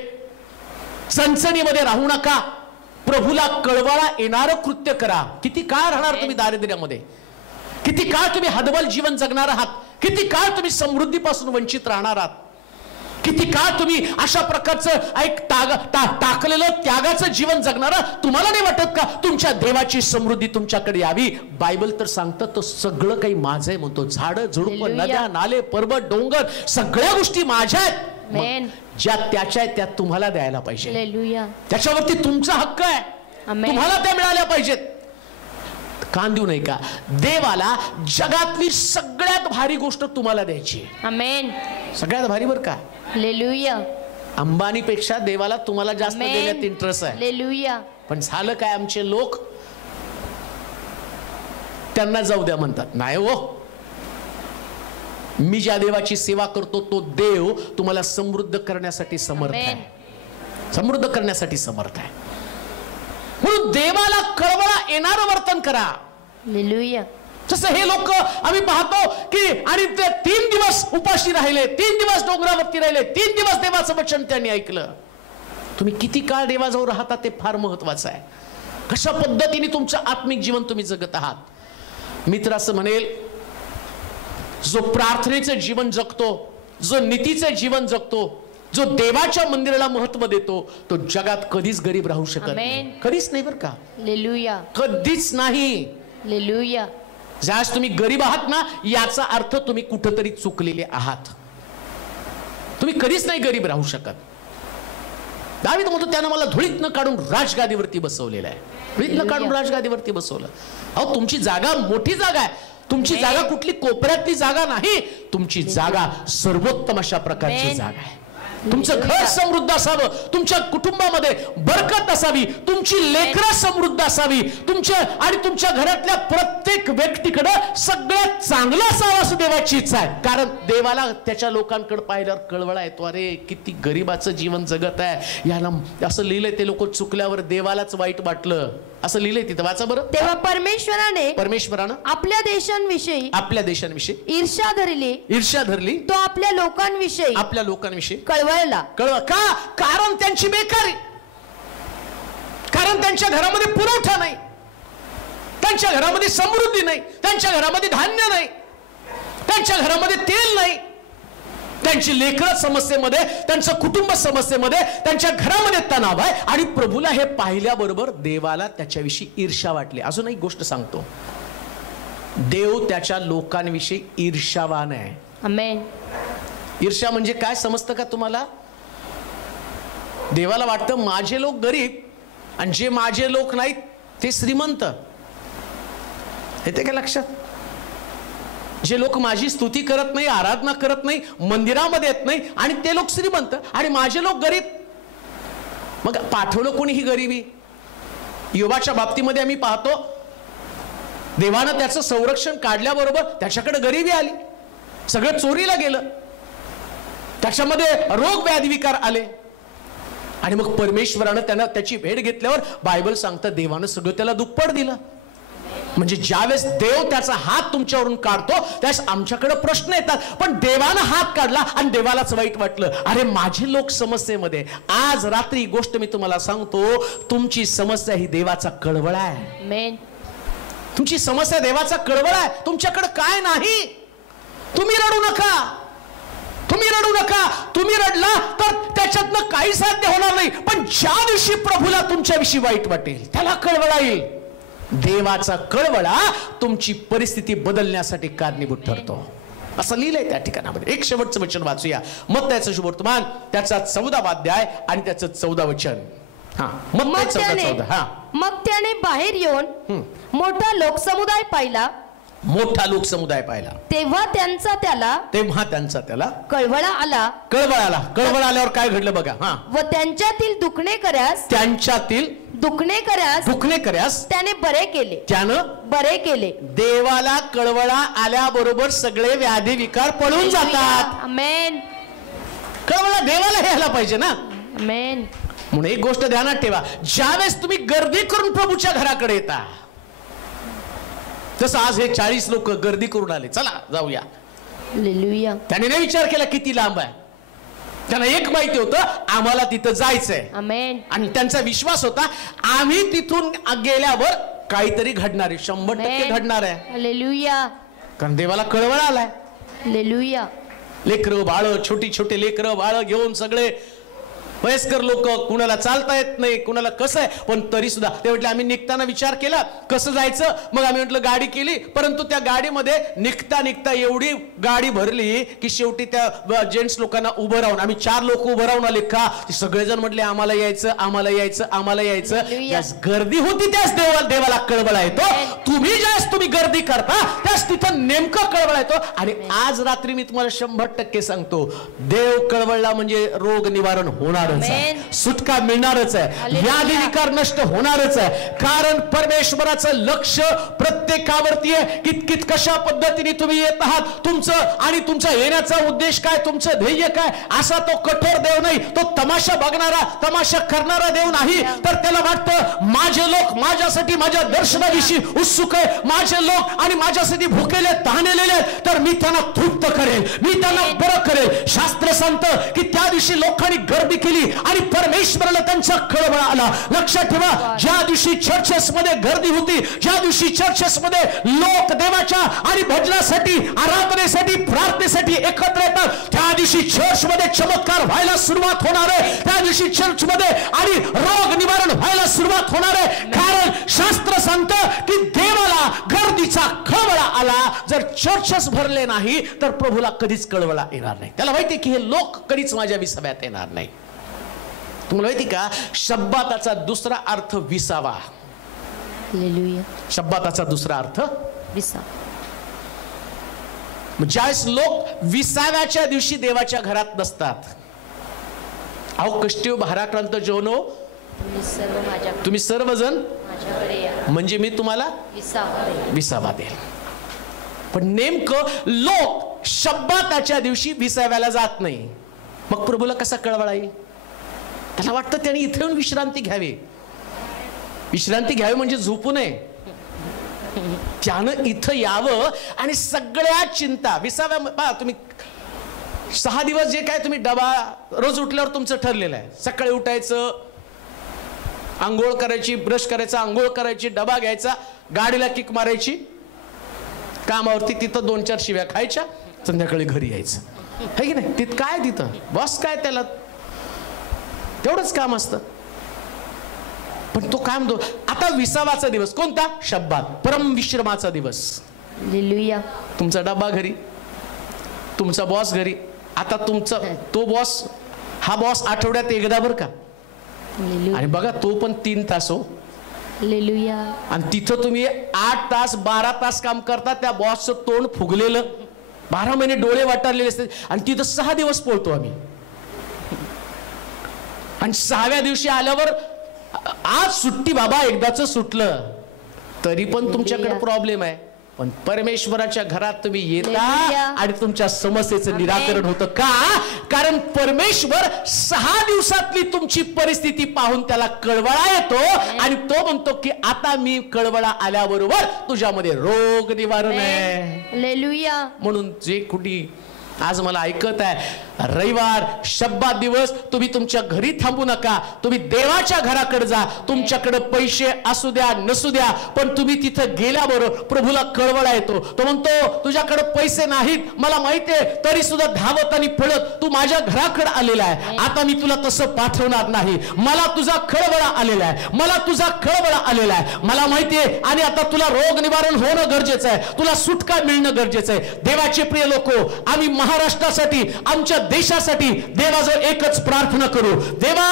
चणचणीमध्ये राहू नका. प्रभूला कळवळा येणारं कृत्य करा. किती काळ राहणार तुम्ही दारिद्र्यामध्ये? किती काळ तुम्ही हतबल जीवन जगणार आहात? किती काळ तुम्ही समृद्धीपासून वंचित राहणार आहात? किती काळ तुम्ही अशा प्रकारचं एक टाकलेलं त्यागाचं जीवन जगणार? तुम्हाला नाही वाटत का तुमच्या देवाची समृद्धी तुमच्याकडे यावी? बायबल तर सांगतं तो सगळं काही माझं आहे म्हणतो. झाडं, झुडपं, नद्या, नाले, पर्वत, डोंगर सगळ्या गोष्टी माझ्या आहेत. ज्या त्याच्या आहेत त्या तुम्हाला द्यायला पाहिजे. त्याच्यावरती तुमचा हक्क आहे. तुम्हाला त्या मिळाल्या पाहिजेत. कान देऊ नये का? देवाला जगातली सगळ्यात भारी गोष्ट तुम्हाला द्यायची. आमेन. सगळ्यात भारी बर का? हालेलुया. अंबानी पेक्षा देवाला तुम्हाला जास्त देण्यात इंटरेस्ट आहे. हालेलुया. पण झालं काय, आमचे लोक त्यांना जाऊ द्या म्हणतात. नाही हो, मी ज्या देवाची सेवा करतो तो देव तुम्हाला समृद्ध करण्यासाठी समर्थ आहे. समृद्ध करण्यासाठी समर्थ आहे. म्हणून देवाला कळवळा येणारं वर्तन करा. हालेलुया. जसं हे लोक आम्ही पाहतो की आणि ते 3 दिवस उपाशी राहिले, 3 दिवस डोंगरावरती राहिले, 3 दिवस देवाचं वचन त्यांनी ऐकलं. तुम्ही किती काळ देवाजवळ राहता ते फार महत्वाचं आहे. कशा पद्धतीने तुमचं आत्मिक जीवन तुम्ही जगत आहात. मित्र असं म्हणेल, जो प्रार्थनेचं जीवन जगतो, जो नीतीचं जीवन जगतो, जो देवाच्या मंदिराला महत्व देतो, तो जगात कधीच गरीब राहू शकत नाही. कधीच नाही बर का? हालेलुया. कधीच नाही. हालेलुया. ज्यास तुम्ही गरीब आहात ना, याचा अर्थ तुम्ही कुठेतरी चुकलेले आहात. तुम्ही कधीच नाही गरीब राहू शकत. दावीद म्हणतो त्यानं मला धुळीतनं काढून राजगादीवरती बसवलेलं आहे. धुळीतनं काढून राजगादीवरती बसवलं. अहो तुमची जागा मोठी जागा आहे. तुमची जागा कुठली कोपऱ्यातली जागा नाही. तुमची जागा सर्वोत्तम अशा प्रकारची जागा आहे. तुमचं घर समृद्ध असावं, तुमच्या कुटुंबामध्ये बरकत असावी, तुमची लेकरं समृद्ध असावी, तुमच्या घरातल्या प्रत्येक व्यक्तीकडे सगळ्यात चांगलं असावं असं देवाची इच्छा आहे. कारण देवाला त्याच्या लोकांकडे पाहिल्यावर कळवळा येतो, अरे किती गरीबाचं जीवन जगत आहे. याला असं लिहिलंय, ते लोक चुकल्यावर देवालाच वाईट वाटलं असं लिहिलंय तिथं. वाचा बरं. तेव्हा परमेश्वरानं आपल्या देशांविषयी ईर्ष्या धरली, तो आपल्या लोकांविषयी कळवळला. का? कारण त्यांची बेकारी, कारण त्यांच्या घरामध्ये पुरवठा नाही, त्यांच्या घरामध्ये समृद्धी नाही, त्यांच्या घरामध्ये धान्य नाही, त्यांच्या घरामध्ये तेल नाही, त्यांची लेकरं समस्येमध्ये, त्यांचं कुटुंब समस्येमध्ये, त्यांच्या घरामध्ये तणाव आहे. आणि प्रभूला हे पाहिल्याबरोबर देवाला त्याच्याविषयी ईर्ष्या वाटली. अजून एक गोष्ट सांगतो, देव त्याच्या लोकांविषयी ईर्ष्यावान आहे. आमेन. ईर्ष्या म्हणजे काय समजतं का तुम्हाला? देवाला वाटतं माझे लोक गरीब आणि जे माझे लोक नाहीत ते श्रीमंत. येते का लक्षात? जे लोक माझी स्तुती करत नाही, आराधना करत नाही, मंदिरामध्ये येत नाही आणि ते लोक श्रीमंत आणि माझे लोक गरीब. मग पाठवलं कोणी ही गरिबी? योबाच्या बाबतीमध्ये आम्ही पाहतो, देवानं त्याचं संरक्षण काढल्याबरोबर त्याच्याकडे गरिबी आली, सगळं चोरीला गेलं, त्याच्यामध्ये रोग व्याधी विकार आले आणि मग परमेश्वरानं त्यांना त्याची भेट घेतल्यावर बायबल सांगतं देवानं सगळं त्याला दुप्पट दिलं. म्हणजे ज्यावेळेस देव त्याचा हात तुमच्यावरून काढतो त्यावेळेस आमच्याकडे प्रश्न येतात, पण देवानं हात काढला आणि देवालाच वाईट वाटलं. अरे माझे लोक समस्येमध्ये. आज रात्री गोष्ट मी तुम्हाला सांगतो, तुमची समस्या ही देवाचा कळवळा आहे. तुमची समस्या देवाचा कळवळा आहे. तुमच्याकडे काय नाही. तुम्ही रडू नका, तुम्ही रडू नका. तुम्ही रडला तर त्याच्यातनं काही साध्य होणार नाही, पण ज्या दिवशी प्रभूला तुमच्याविषयी वाईट वाटेल त्याला कळवळा येईल. देवाचा कळवळा तुमची परिस्थिती बदलण्यासाठी कारणीभूत ठरतो असं लिहिलंय त्या ठिकाणामध्ये. एक शेवटचं वचन वाचूया, मत्तयाचं शुभवर्तमान त्याचा 14वा अध्याय आणि त्याचं 14 वचन. मग त्याने बाहेर येऊन मोठा लोकसमुदाय पाहिला, तेव्हा त्यांचा त्याला कळवळा आला. कळवळा आल्यावर काय घडलं बघा. व त्यांच्यातील दुखणेकऱ्यास त्याने बरे केले. देवाला कळवळा आल्याबरोबर सगळे व्याधी विकार पळून जातात. आमेन. कळवळा देवाला यायला पाहिजे ना. आमेन. म्हणून एक गोष्ट ध्यानात ठेवा, ज्यावेळेस तुम्ही गर्दी करून प्रभूच्या घराकडे येता, तसं आज हे 40 लोक गर्दी करून आले, चला जाऊया. हालेलुया. त्याने नाही विचार केला किती लांब आहे, त्यांना एक माहिती होतं आम्हाला तिथं जायचंय. आमेन. आणि त्यांचा विश्वास होता आम्ही तिथून गेल्यावर काहीतरी घडणार आहे, 100% घडणार आहे. हालेलुया. कारण देवाला कळवळा आलाय. हालेलुया. लेकरं बाळ, छोटी छोटे लेकरं बाळ घेऊन सगळे वयस्कर लोक, कुणाला चालता येत नाही, कुणाला कसं आहे, पण तरी सुद्धा ते म्हटले आम्ही निघताना विचार केला कसं जायचं. मग आम्ही म्हटलं गाडी केली, परंतु त्या गाडीमध्ये निघता एवढी गाडी भरली की शेवटी त्या जेंट्स लोकांना उभं राहून, आम्ही 4 लोक उभं राहून आले का, सगळेजण म्हटले आम्हाला यायचं. ज्यास गर्दी होती त्याच देवाला कळवळा येतो. तुम्ही गर्दी करता त्याच तिथं नेमकं कळवळा येतो. आणि आज रात्री मी तुम्हाला 100% सांगतो, देव कळवळला म्हणजे रोग निवारण होणार, सुटका मिळणारच आहे, व्याधी विकार नष्ट होणारच आहे. कारण परमेश्वराचं लक्ष प्रत्येकावरती आहे की कशा पद्धतीने तुम्ही येत आहात, तुमचं आणि तुमचा येण्याचा उद्देश काय, तुमचं ध्येय काय. असा तो कठोर देव नाही, तो तमाशा बघणारा, तमाशा करणारा देव नाही. तर त्याला वाटतं माझे लोक माझ्यासाठी, माझ्या दर्शनाविषयी उत्सुक आहे, माझे लोक आणि माझ्यासाठी भुकेले तहानलेले, तर मी त्यांना तृप्त करेल, मी त्यांना बरं करेल. शास्त्र सांगतं की त्या दिवशी लोकांनी गर्दी केली आणि परमेश्वराला त्यांचा कळवळा आला. लक्षात ठेवा, ज्या दिवशी चर्चेस मध्ये गर्दी होती, ज्या दिवशी चर्चेस मध्ये लोक देवाच्या आणि भजनासाठी, आराधनेसाठी, प्रार्थनेसाठी एकत्र येतात, त्या दिवशी चर्च मध्ये चमत्कार व्हायला सुरुवात होणार आहे. त्या दिवशी चर्च मध्ये आणि रोग निवारण व्हायला सुरुवात होणार आहे. कारण शास्त्र सांगतं की देवाला गर्दीचा कळवळा आला. जर चर्चेस भरले नाही तर प्रभूला कधीच कळवळा येणार नाही. त्याला माहिती की हे लोक कधीच माझ्या विसाव्यात येणार नाही. तुम्हाला माहिती का, शब्बाताचा दुसरा अर्थ विसावा. हालेलुया. शब्बाताचा दुसरा अर्थ विसावा. ज्यावेळेस लोक विसाव्याच्या दिवशी देवाच्या घरात नसतात अहो कष्टी भाराक्रांत जोनो तुम्ही सर्वजण म्हणजे मी तुम्हाला विसावा देईल. पण नेमकं लोक शब्दाच्या दिवशी विसाव्याला जात नाही. मग प्रभूला कसा कळवळा येईल? त्याला वाटतं त्याने इथे येऊन विश्रांती घ्यावी. विश्रांती घ्यावी म्हणजे झोपू नये. त्यानं इथं यावं आणि सगळ्या चिंता विसाव्या. पहा तुम्ही 6 दिवस जे काय तुम्ही डबा रोज उठल्यावर तुमचं ठरलेलं आहे. सकाळी उठायचं, आंघोळ करायची, ब्रश करायचा, आंघोळ करायची, डबा घ्यायचा, गाडीला किक मारायची, कामावरती तिथं 2-4 शिव्या खायच्या, संध्याकाळी घरी यायचं. है की नाही? तिथं काय तिथं बॉस काय त्याला तेवढंच काम असतं. पण तो काय म्हणतो आता 20वाचा दिवस कोणता? शब्बात, परम विश्रमाचा दिवस. हालेलुया. तुमचा डबा घरी, तुमचा बॉस घरी. आता तुमचा तो बॉस, हा बॉस आठवड्यात एकदा बरं का. आणि बघा तो पण 3 तास हो. हालेलुया. आणि तिथं तुम्ही 8 तास 12 तास काम करता. त्या बॉसचं तोंड फुगलेलं, 12 महिने डोळे वाटारलेले असते. आणि तिथं 6 दिवस पळतो आम्ही. आणि 6व्या दिवशी आल्यावर आज सुट्टी बाबा, एकदाच सुटलं तरी पण तुमच्याकडे प्रॉब्लेम आहे. पण परमेश्वराच्या घरात तुम्ही येता आणि तुमच्या समस्येचं निराकरण होतं. का? कारण परमेश्वर 6 दिवसातली तुमची परिस्थिती पाहून त्याला कळवळा येतो आणि तो म्हणतो की आता मी कळवळा आल्याबरोबर तुझ्यामध्ये रोग निवारण आहे. हालेलुया. म्हणून जे कुठे आज मला ऐकत आहे, रविवार शब्दात दिवस तुम्ही तुमच्या घरी थांबू नका. तुम्ही देवाच्या घराकडे जा. तुमच्याकडे पैसे असू द्या नसू द्या, पण तुम्ही तिथं गेल्याबरोबर प्रभूला कळवळा येतो. तो म्हणतो तुझ्याकडे पैसे नाहीत मला माहिती आहे, तरी सुद्धा धावत आणि पळत तू माझ्या घराकडे आलेला आहे. आता मी तुला तसं पाठवणार नाही. मला तुझा कळवळा आलेला आहे, मला तुझा कळवळा आलेला आहे, मला माहिती आहे. आणि आता तुला रोग निवारण होणं गरजेचं आहे, तुला सुटका मिळणं गरजेचं आहे. देवाचे प्रिय लोक, आम्ही महाराष्ट्रासाठी, आमच्या देशासाठी देवाजवळ एकच प्रार्थना करू. देवा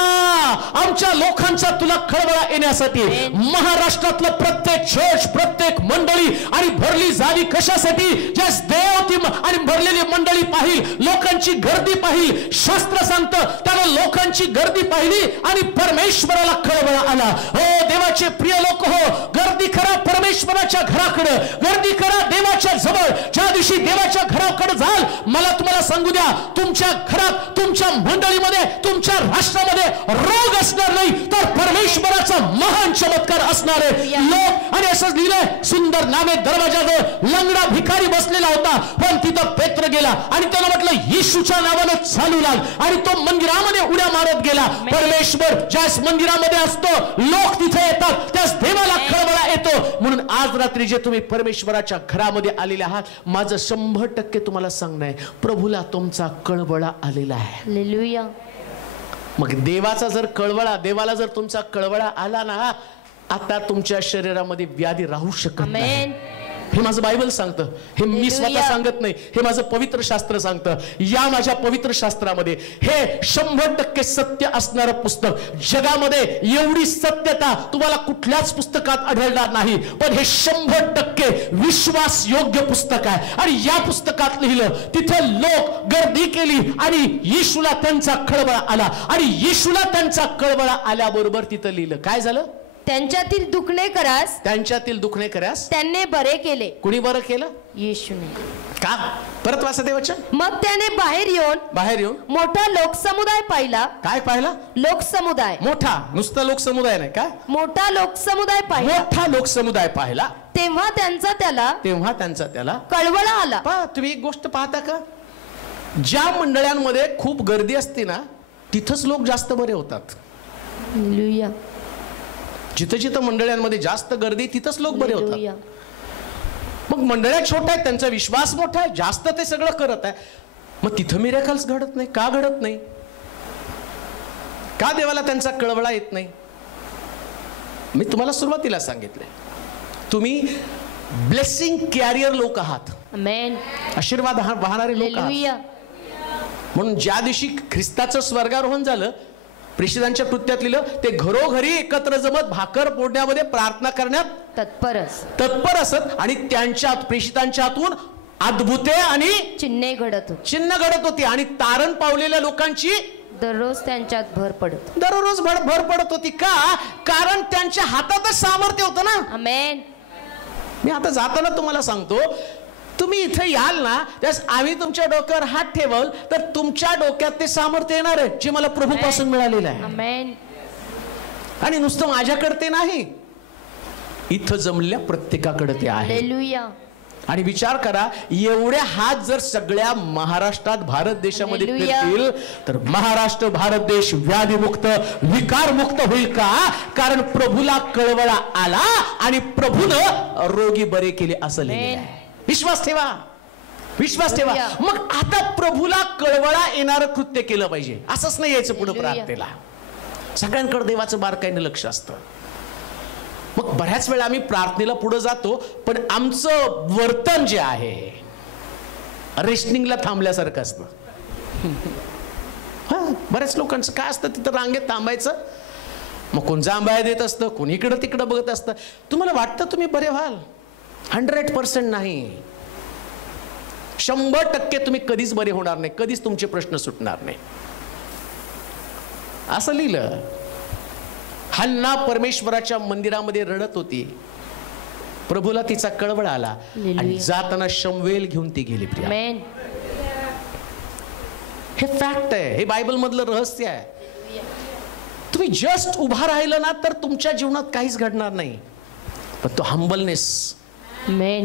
आमच्या लोकांचा तुला कळवळा येण्यासाठी, महाराष्ट्रातलं प्रत्येक चर्च, प्रत्येक मंडळी आणि भरली जावी कशासाठी? ज्यास देव आणि भरलेली मंडळी पाहिल, लोकांची गर्दी पाहिल. शास्त्र सांगतं त्याला लोकांची गर्दी पाहिली आणि परमेश्वराला कळवळा आला. हो देवाचे प्रिय लोक हो, गर्दी करा परमेश्वराच्या घराकडे, गर्दी करा देवाच्या जवळ. ज्या दिवशी देवाच्या घराकडे जाल, मला तुम्हाला सांगू द्या, तुमच्या घरात, तुमच्या मंडळीमध्ये, तुमच्या राष्ट्रामध्ये रोग असणार नाही, तर परमेश्वराचा महान चमत्कार असणार आहे. लोक आणि असंच लिहिलंय, सुंदर नामे दरवाजाजवळ लंगडा भिकारी बसलेला होता, पण तिथं पेत्र गेला आणि त्याला म्हटलं येशूच्या नावानं चालू लाग, आणि तो मंदिरामध्ये उड्या मारत गेला. परमेश्वर ज्यास मंदिरामध्ये असतो, लोक तिथे येतात, त्यास देवाला कळवळा येतो. म्हणून आज रात्री जे तुम्ही परमेश्वराच्या घरामध्ये आलेले आहात, माझं 100% तुम्हाला सांगणं आहे, प्रभूला तुमचा कळवळा आलेला आहे. हालेलुया. मग देवाचा जर कळवळा, देवाला जर तुमचा कळवळा आला ना, आता तुमच्या शरीरामध्ये व्याधी राहू शकत नाही. हे माझं बायबल सांगतं, हे मी स्वतः सांगत नाही, हे माझं पवित्र शास्त्र सांगतं. या माझ्या पवित्र शास्त्रामध्ये हे 100% सत्य असणारं पुस्तक. जगामध्ये एवढी सत्यता तुम्हाला कुठल्याच पुस्तकात आढळणार नाही, पण हे 100% विश्वास योग्य पुस्तक आहे. आणि या पुस्तकात लिहिलं, तिथे लोक गर्दी केली आणि येशूला त्यांचा कळवळा आला. आणि येशूला त्यांचा कळवळा आल्याबरोबर तिथं लिहिलं काय झालं? त्यांच्यातील दुखणेकरास, त्यांच्यातील दुखणेकरास त्यांनी बरे केले. कुणी बरं केलं? येशूने. का? परत वाचा ते वचन. मग त्याने बाहेर येऊन मोठा लोकसमुदाय पाहिला. काय पाहिला? लोकसमुदाय. मोठा, नुसता लोकसमुदाय नाही का, मोठा लोकसमुदाय पाहिला. मोठा लोकसमुदाय पाहिला. तेव्हा त्यांचा त्याला कळवळा आला. तुम्ही एक गोष्ट पाहता का, ज्या मंडळांमध्ये खूप गर्दी असते ना, तिथंच लोक जास्त बरे होतात. हालेलुया. जिथं जिथं मंडळांमध्ये जास्त गर्दी, तिथंच लोक बरे होतात. मग मंडळ्या छोट्या आहेत, त्यांचा विश्वास मोठा आहे, जास्त ते सगळं करत आहे, मग तिथं मिरेकल्स घडत नाही. का घडत नाही? का देवाला त्यांचा कळवळा येत नाही? मी तुम्हाला सुरुवातीला सांगितले, तुम्ही ब्लेसिंग कॅरियर लोक आहात. आमेन. आशीर्वाद वाहणारे लोक आहात. म्हणून ज्या दिवशी ख्रिस्ताचं स्वर्गारोहण झालं, प्रेषितांच्या कृत्यात लिहिलं, ते घरोघरी एकत्र जमत भाकर फोडण्यामध्ये प्रार्थना करण्यात तत्पर असत. आणि त्यांच्या प्रेषितांच्या हातून अद्भुते आणि चिन्ह घडत होती. आणि तारण पावलेल्या लोकांची दररोज त्यांच्यात भर पडत, दररोज भर पडत होती. का? कारण त्यांच्या हातातच सामर्थ्य होतं ना. आमेन. मी आता जाताना तुम्हाला सांगतो, तुम्ही इथे याल ना, त्यास आम्ही तुमच्या डोक्यावर हात ठेवल तर तुमच्या डोक्यात ते सामर्थ्य येणार आहे जे मला प्रभूपासून मिळालेलं आहे. आमेन. आणि नुसतं माझ्याकडे ते नाही, इथं जमलेल्या प्रत्येकाकडे ते आहे. हालेलुया. आणि विचार करा, एवढे हात जर सगळ्या महाराष्ट्रात, भारत देशामध्ये फिरतील तर महाराष्ट्र, भारत देश व्याधीमुक्त, विकारमुक्त होईल. का? कारण प्रभूला कळवळा आला आणि प्रभूनं रोगी बरे केले असं लिहिलेलं आहे. विश्वास ठेवा, विश्वास ठेवा. मग आता प्रभूला कळवळा येणारं कृत्य केलं पाहिजे. असंच नाही यायचं पुढे प्रार्थनेला. सगळ्यांकडे देवाचं बारकाईने लक्ष असतं. मग बऱ्याच वेळा आम्ही प्रार्थनेला पुढे जातो, पण आमचं वर्तन जे आहे रेशनिंगला थांबल्यासारखं असतं. बऱ्याच लोकांचं काय असतं, तिथं रांगेत थांबायचं, मग कोण जांभया देत असतं, कोण इकडं तिकडं बघत असतं. तुम्हाला वाटतं तुम्ही बरे व्हाल? 100% नाही. 100% तुम्ही कधीच बरे होणार नाही, कधीच तुमचे प्रश्न सुटणार नाही. असं लिहिलं. हन्ना परमेश्वराच्या मंदिरामध्ये रडत होती, प्रभूला तिचा कळवळा आला आणि जाताना शमवेल घेऊन ती गेली. आमेन. हे फॅक्ट आहे, हे बायबल मधलं रहस्य आहे. तुम्ही जस्ट उभा राहिलं ना तर तुमच्या जीवनात काहीच घडणार नाही. पण तो हंबलनेस,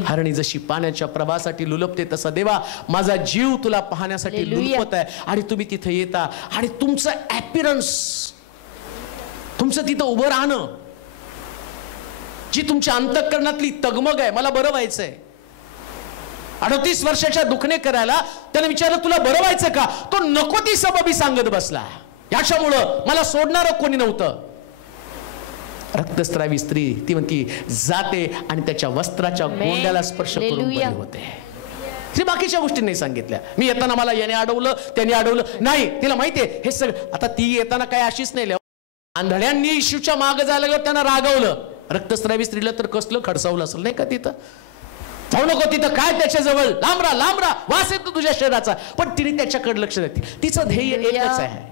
हरणी जशी पाण्याच्या प्रवाहासाठी लुलपते तसा देवा माझा जीव तुला पाहण्यासाठी लुलपत आहे. आणि तुम्ही तिथे येता आणि तुमचं ॲपिरन्स, तुमचं तिथं उभं राहणं, जी तुमच्या अंतःकरणातली तगमग आहे, मला बरं व्हायचंय. 38 वर्षाच्या दुखणे करायला त्याने विचारलं तुला बरं व्हायचं का? तो नको ती सबबी सांगत बसला. याच्यामुळं मला सोडणारं कोणी नव्हतं. रक्तस्रावी स्त्री ती म्हणती जाते आणि त्याच्या वस्त्राच्या गोंड्याला स्पर्श करून बरी होते. ती बाकीच्या गोष्टी नाही सांगितल्या. मी येताना मला याने अडवलं, त्याने अडवलं नाही. तिला माहितीये हे सगळं. आता ती येताना काय अशीच नाही, आंधळ्यांनी येशूच्या मागे जायला त्यांना रागवलं. रक्तस्रावी स्त्रीला तर कसलं खडसावलं असेल नाही का तिथं. जाऊ नको तिथं, काय त्याच्याजवळ, लांबरा लांबरा वास येतो तुझ्या शरीराचा. पण तिने त्याच्याकडे लक्ष देते. तिचं ध्येय एकच आहे,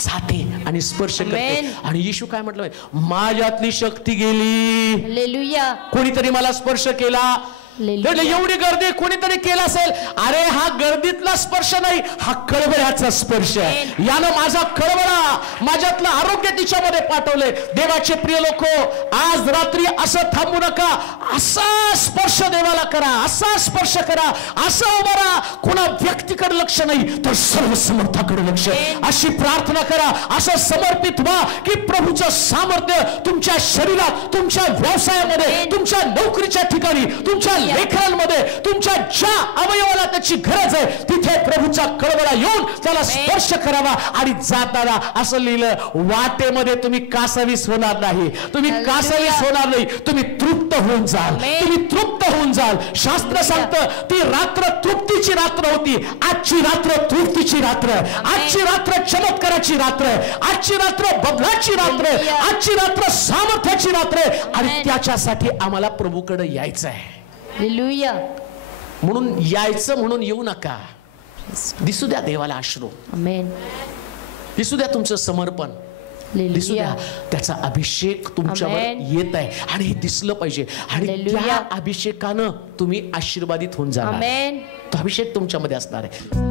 जाते आणि स्पर्श करते. आणि येशू काय म्हटलं, माझ्यातली शक्ती गेली. हालेलुया. कोणीतरी मला स्पर्श केला. एवढी गर्दी कोणीतरी केला असेल. अरे हा गर्दीतला स्पर्श नाही, हा कळवळ्याचा स्पर्श आहे. यानं माझा कळवळा, माझ्यातलं आरोग्य तिच्यामध्ये पाठवलंय. देवाचे प्रिय लोक, आज रात्री असं थांबू नका, असा स्पर्श देवाला करा, असा स्पर्श करा, असं उभा राहा. कोणा व्यक्तीकडे लक्ष नाही तर सर्व समर्थाकडे लक्ष. अशी प्रार्थना करा, असं समर्पित व्हा की प्रभूचं सामर्थ्य तुमच्या शरीरात, तुमच्या व्यवसायामध्ये, तुमच्या नोकरीच्या ठिकाणी, तुमच्या लेखनांमध्ये, तुमच्या ज्या अवयवाला त्याची गरज आहे तिथे प्रभूचा कळवळा येऊन त्याला स्पर्श करावा. आणि जाताना असं लिहिलं, वाटेमध्ये तुम्ही कासावीस होणार नाही, तुम्ही कासावीस होणार नाही, तुम्ही तृप्त होऊन जाल, तुम्ही तृप्त होऊन जाल. शास्त्र सांगतं ती रात्र तृप्तीची रात्र होती. आजची रात्र तृप्तीची रात्र, आजची रात्र चमत्काराची रात्र, आजची रात्र बदलाची रात्र, आजची रात्र सामर्थ्याची रात्र. आणि त्याच्यासाठी आम्हाला प्रभूकडे यायचं आहे. हालेलुया. म्हणून यायचं म्हणून येऊ नका. दिसू द्या देवाला अश्रू, आमेन. दिसू द्या तुमचं समर्पण, दिसू द्या त्याचा अभिषेक तुमच्यावर येत आहे. आणि हे दिसलं पाहिजे. आणि त्या अभिषेकानं तुम्ही आशीर्वादित होऊन जाणार. तो अभिषेक तुमच्यामध्ये असणार आहे.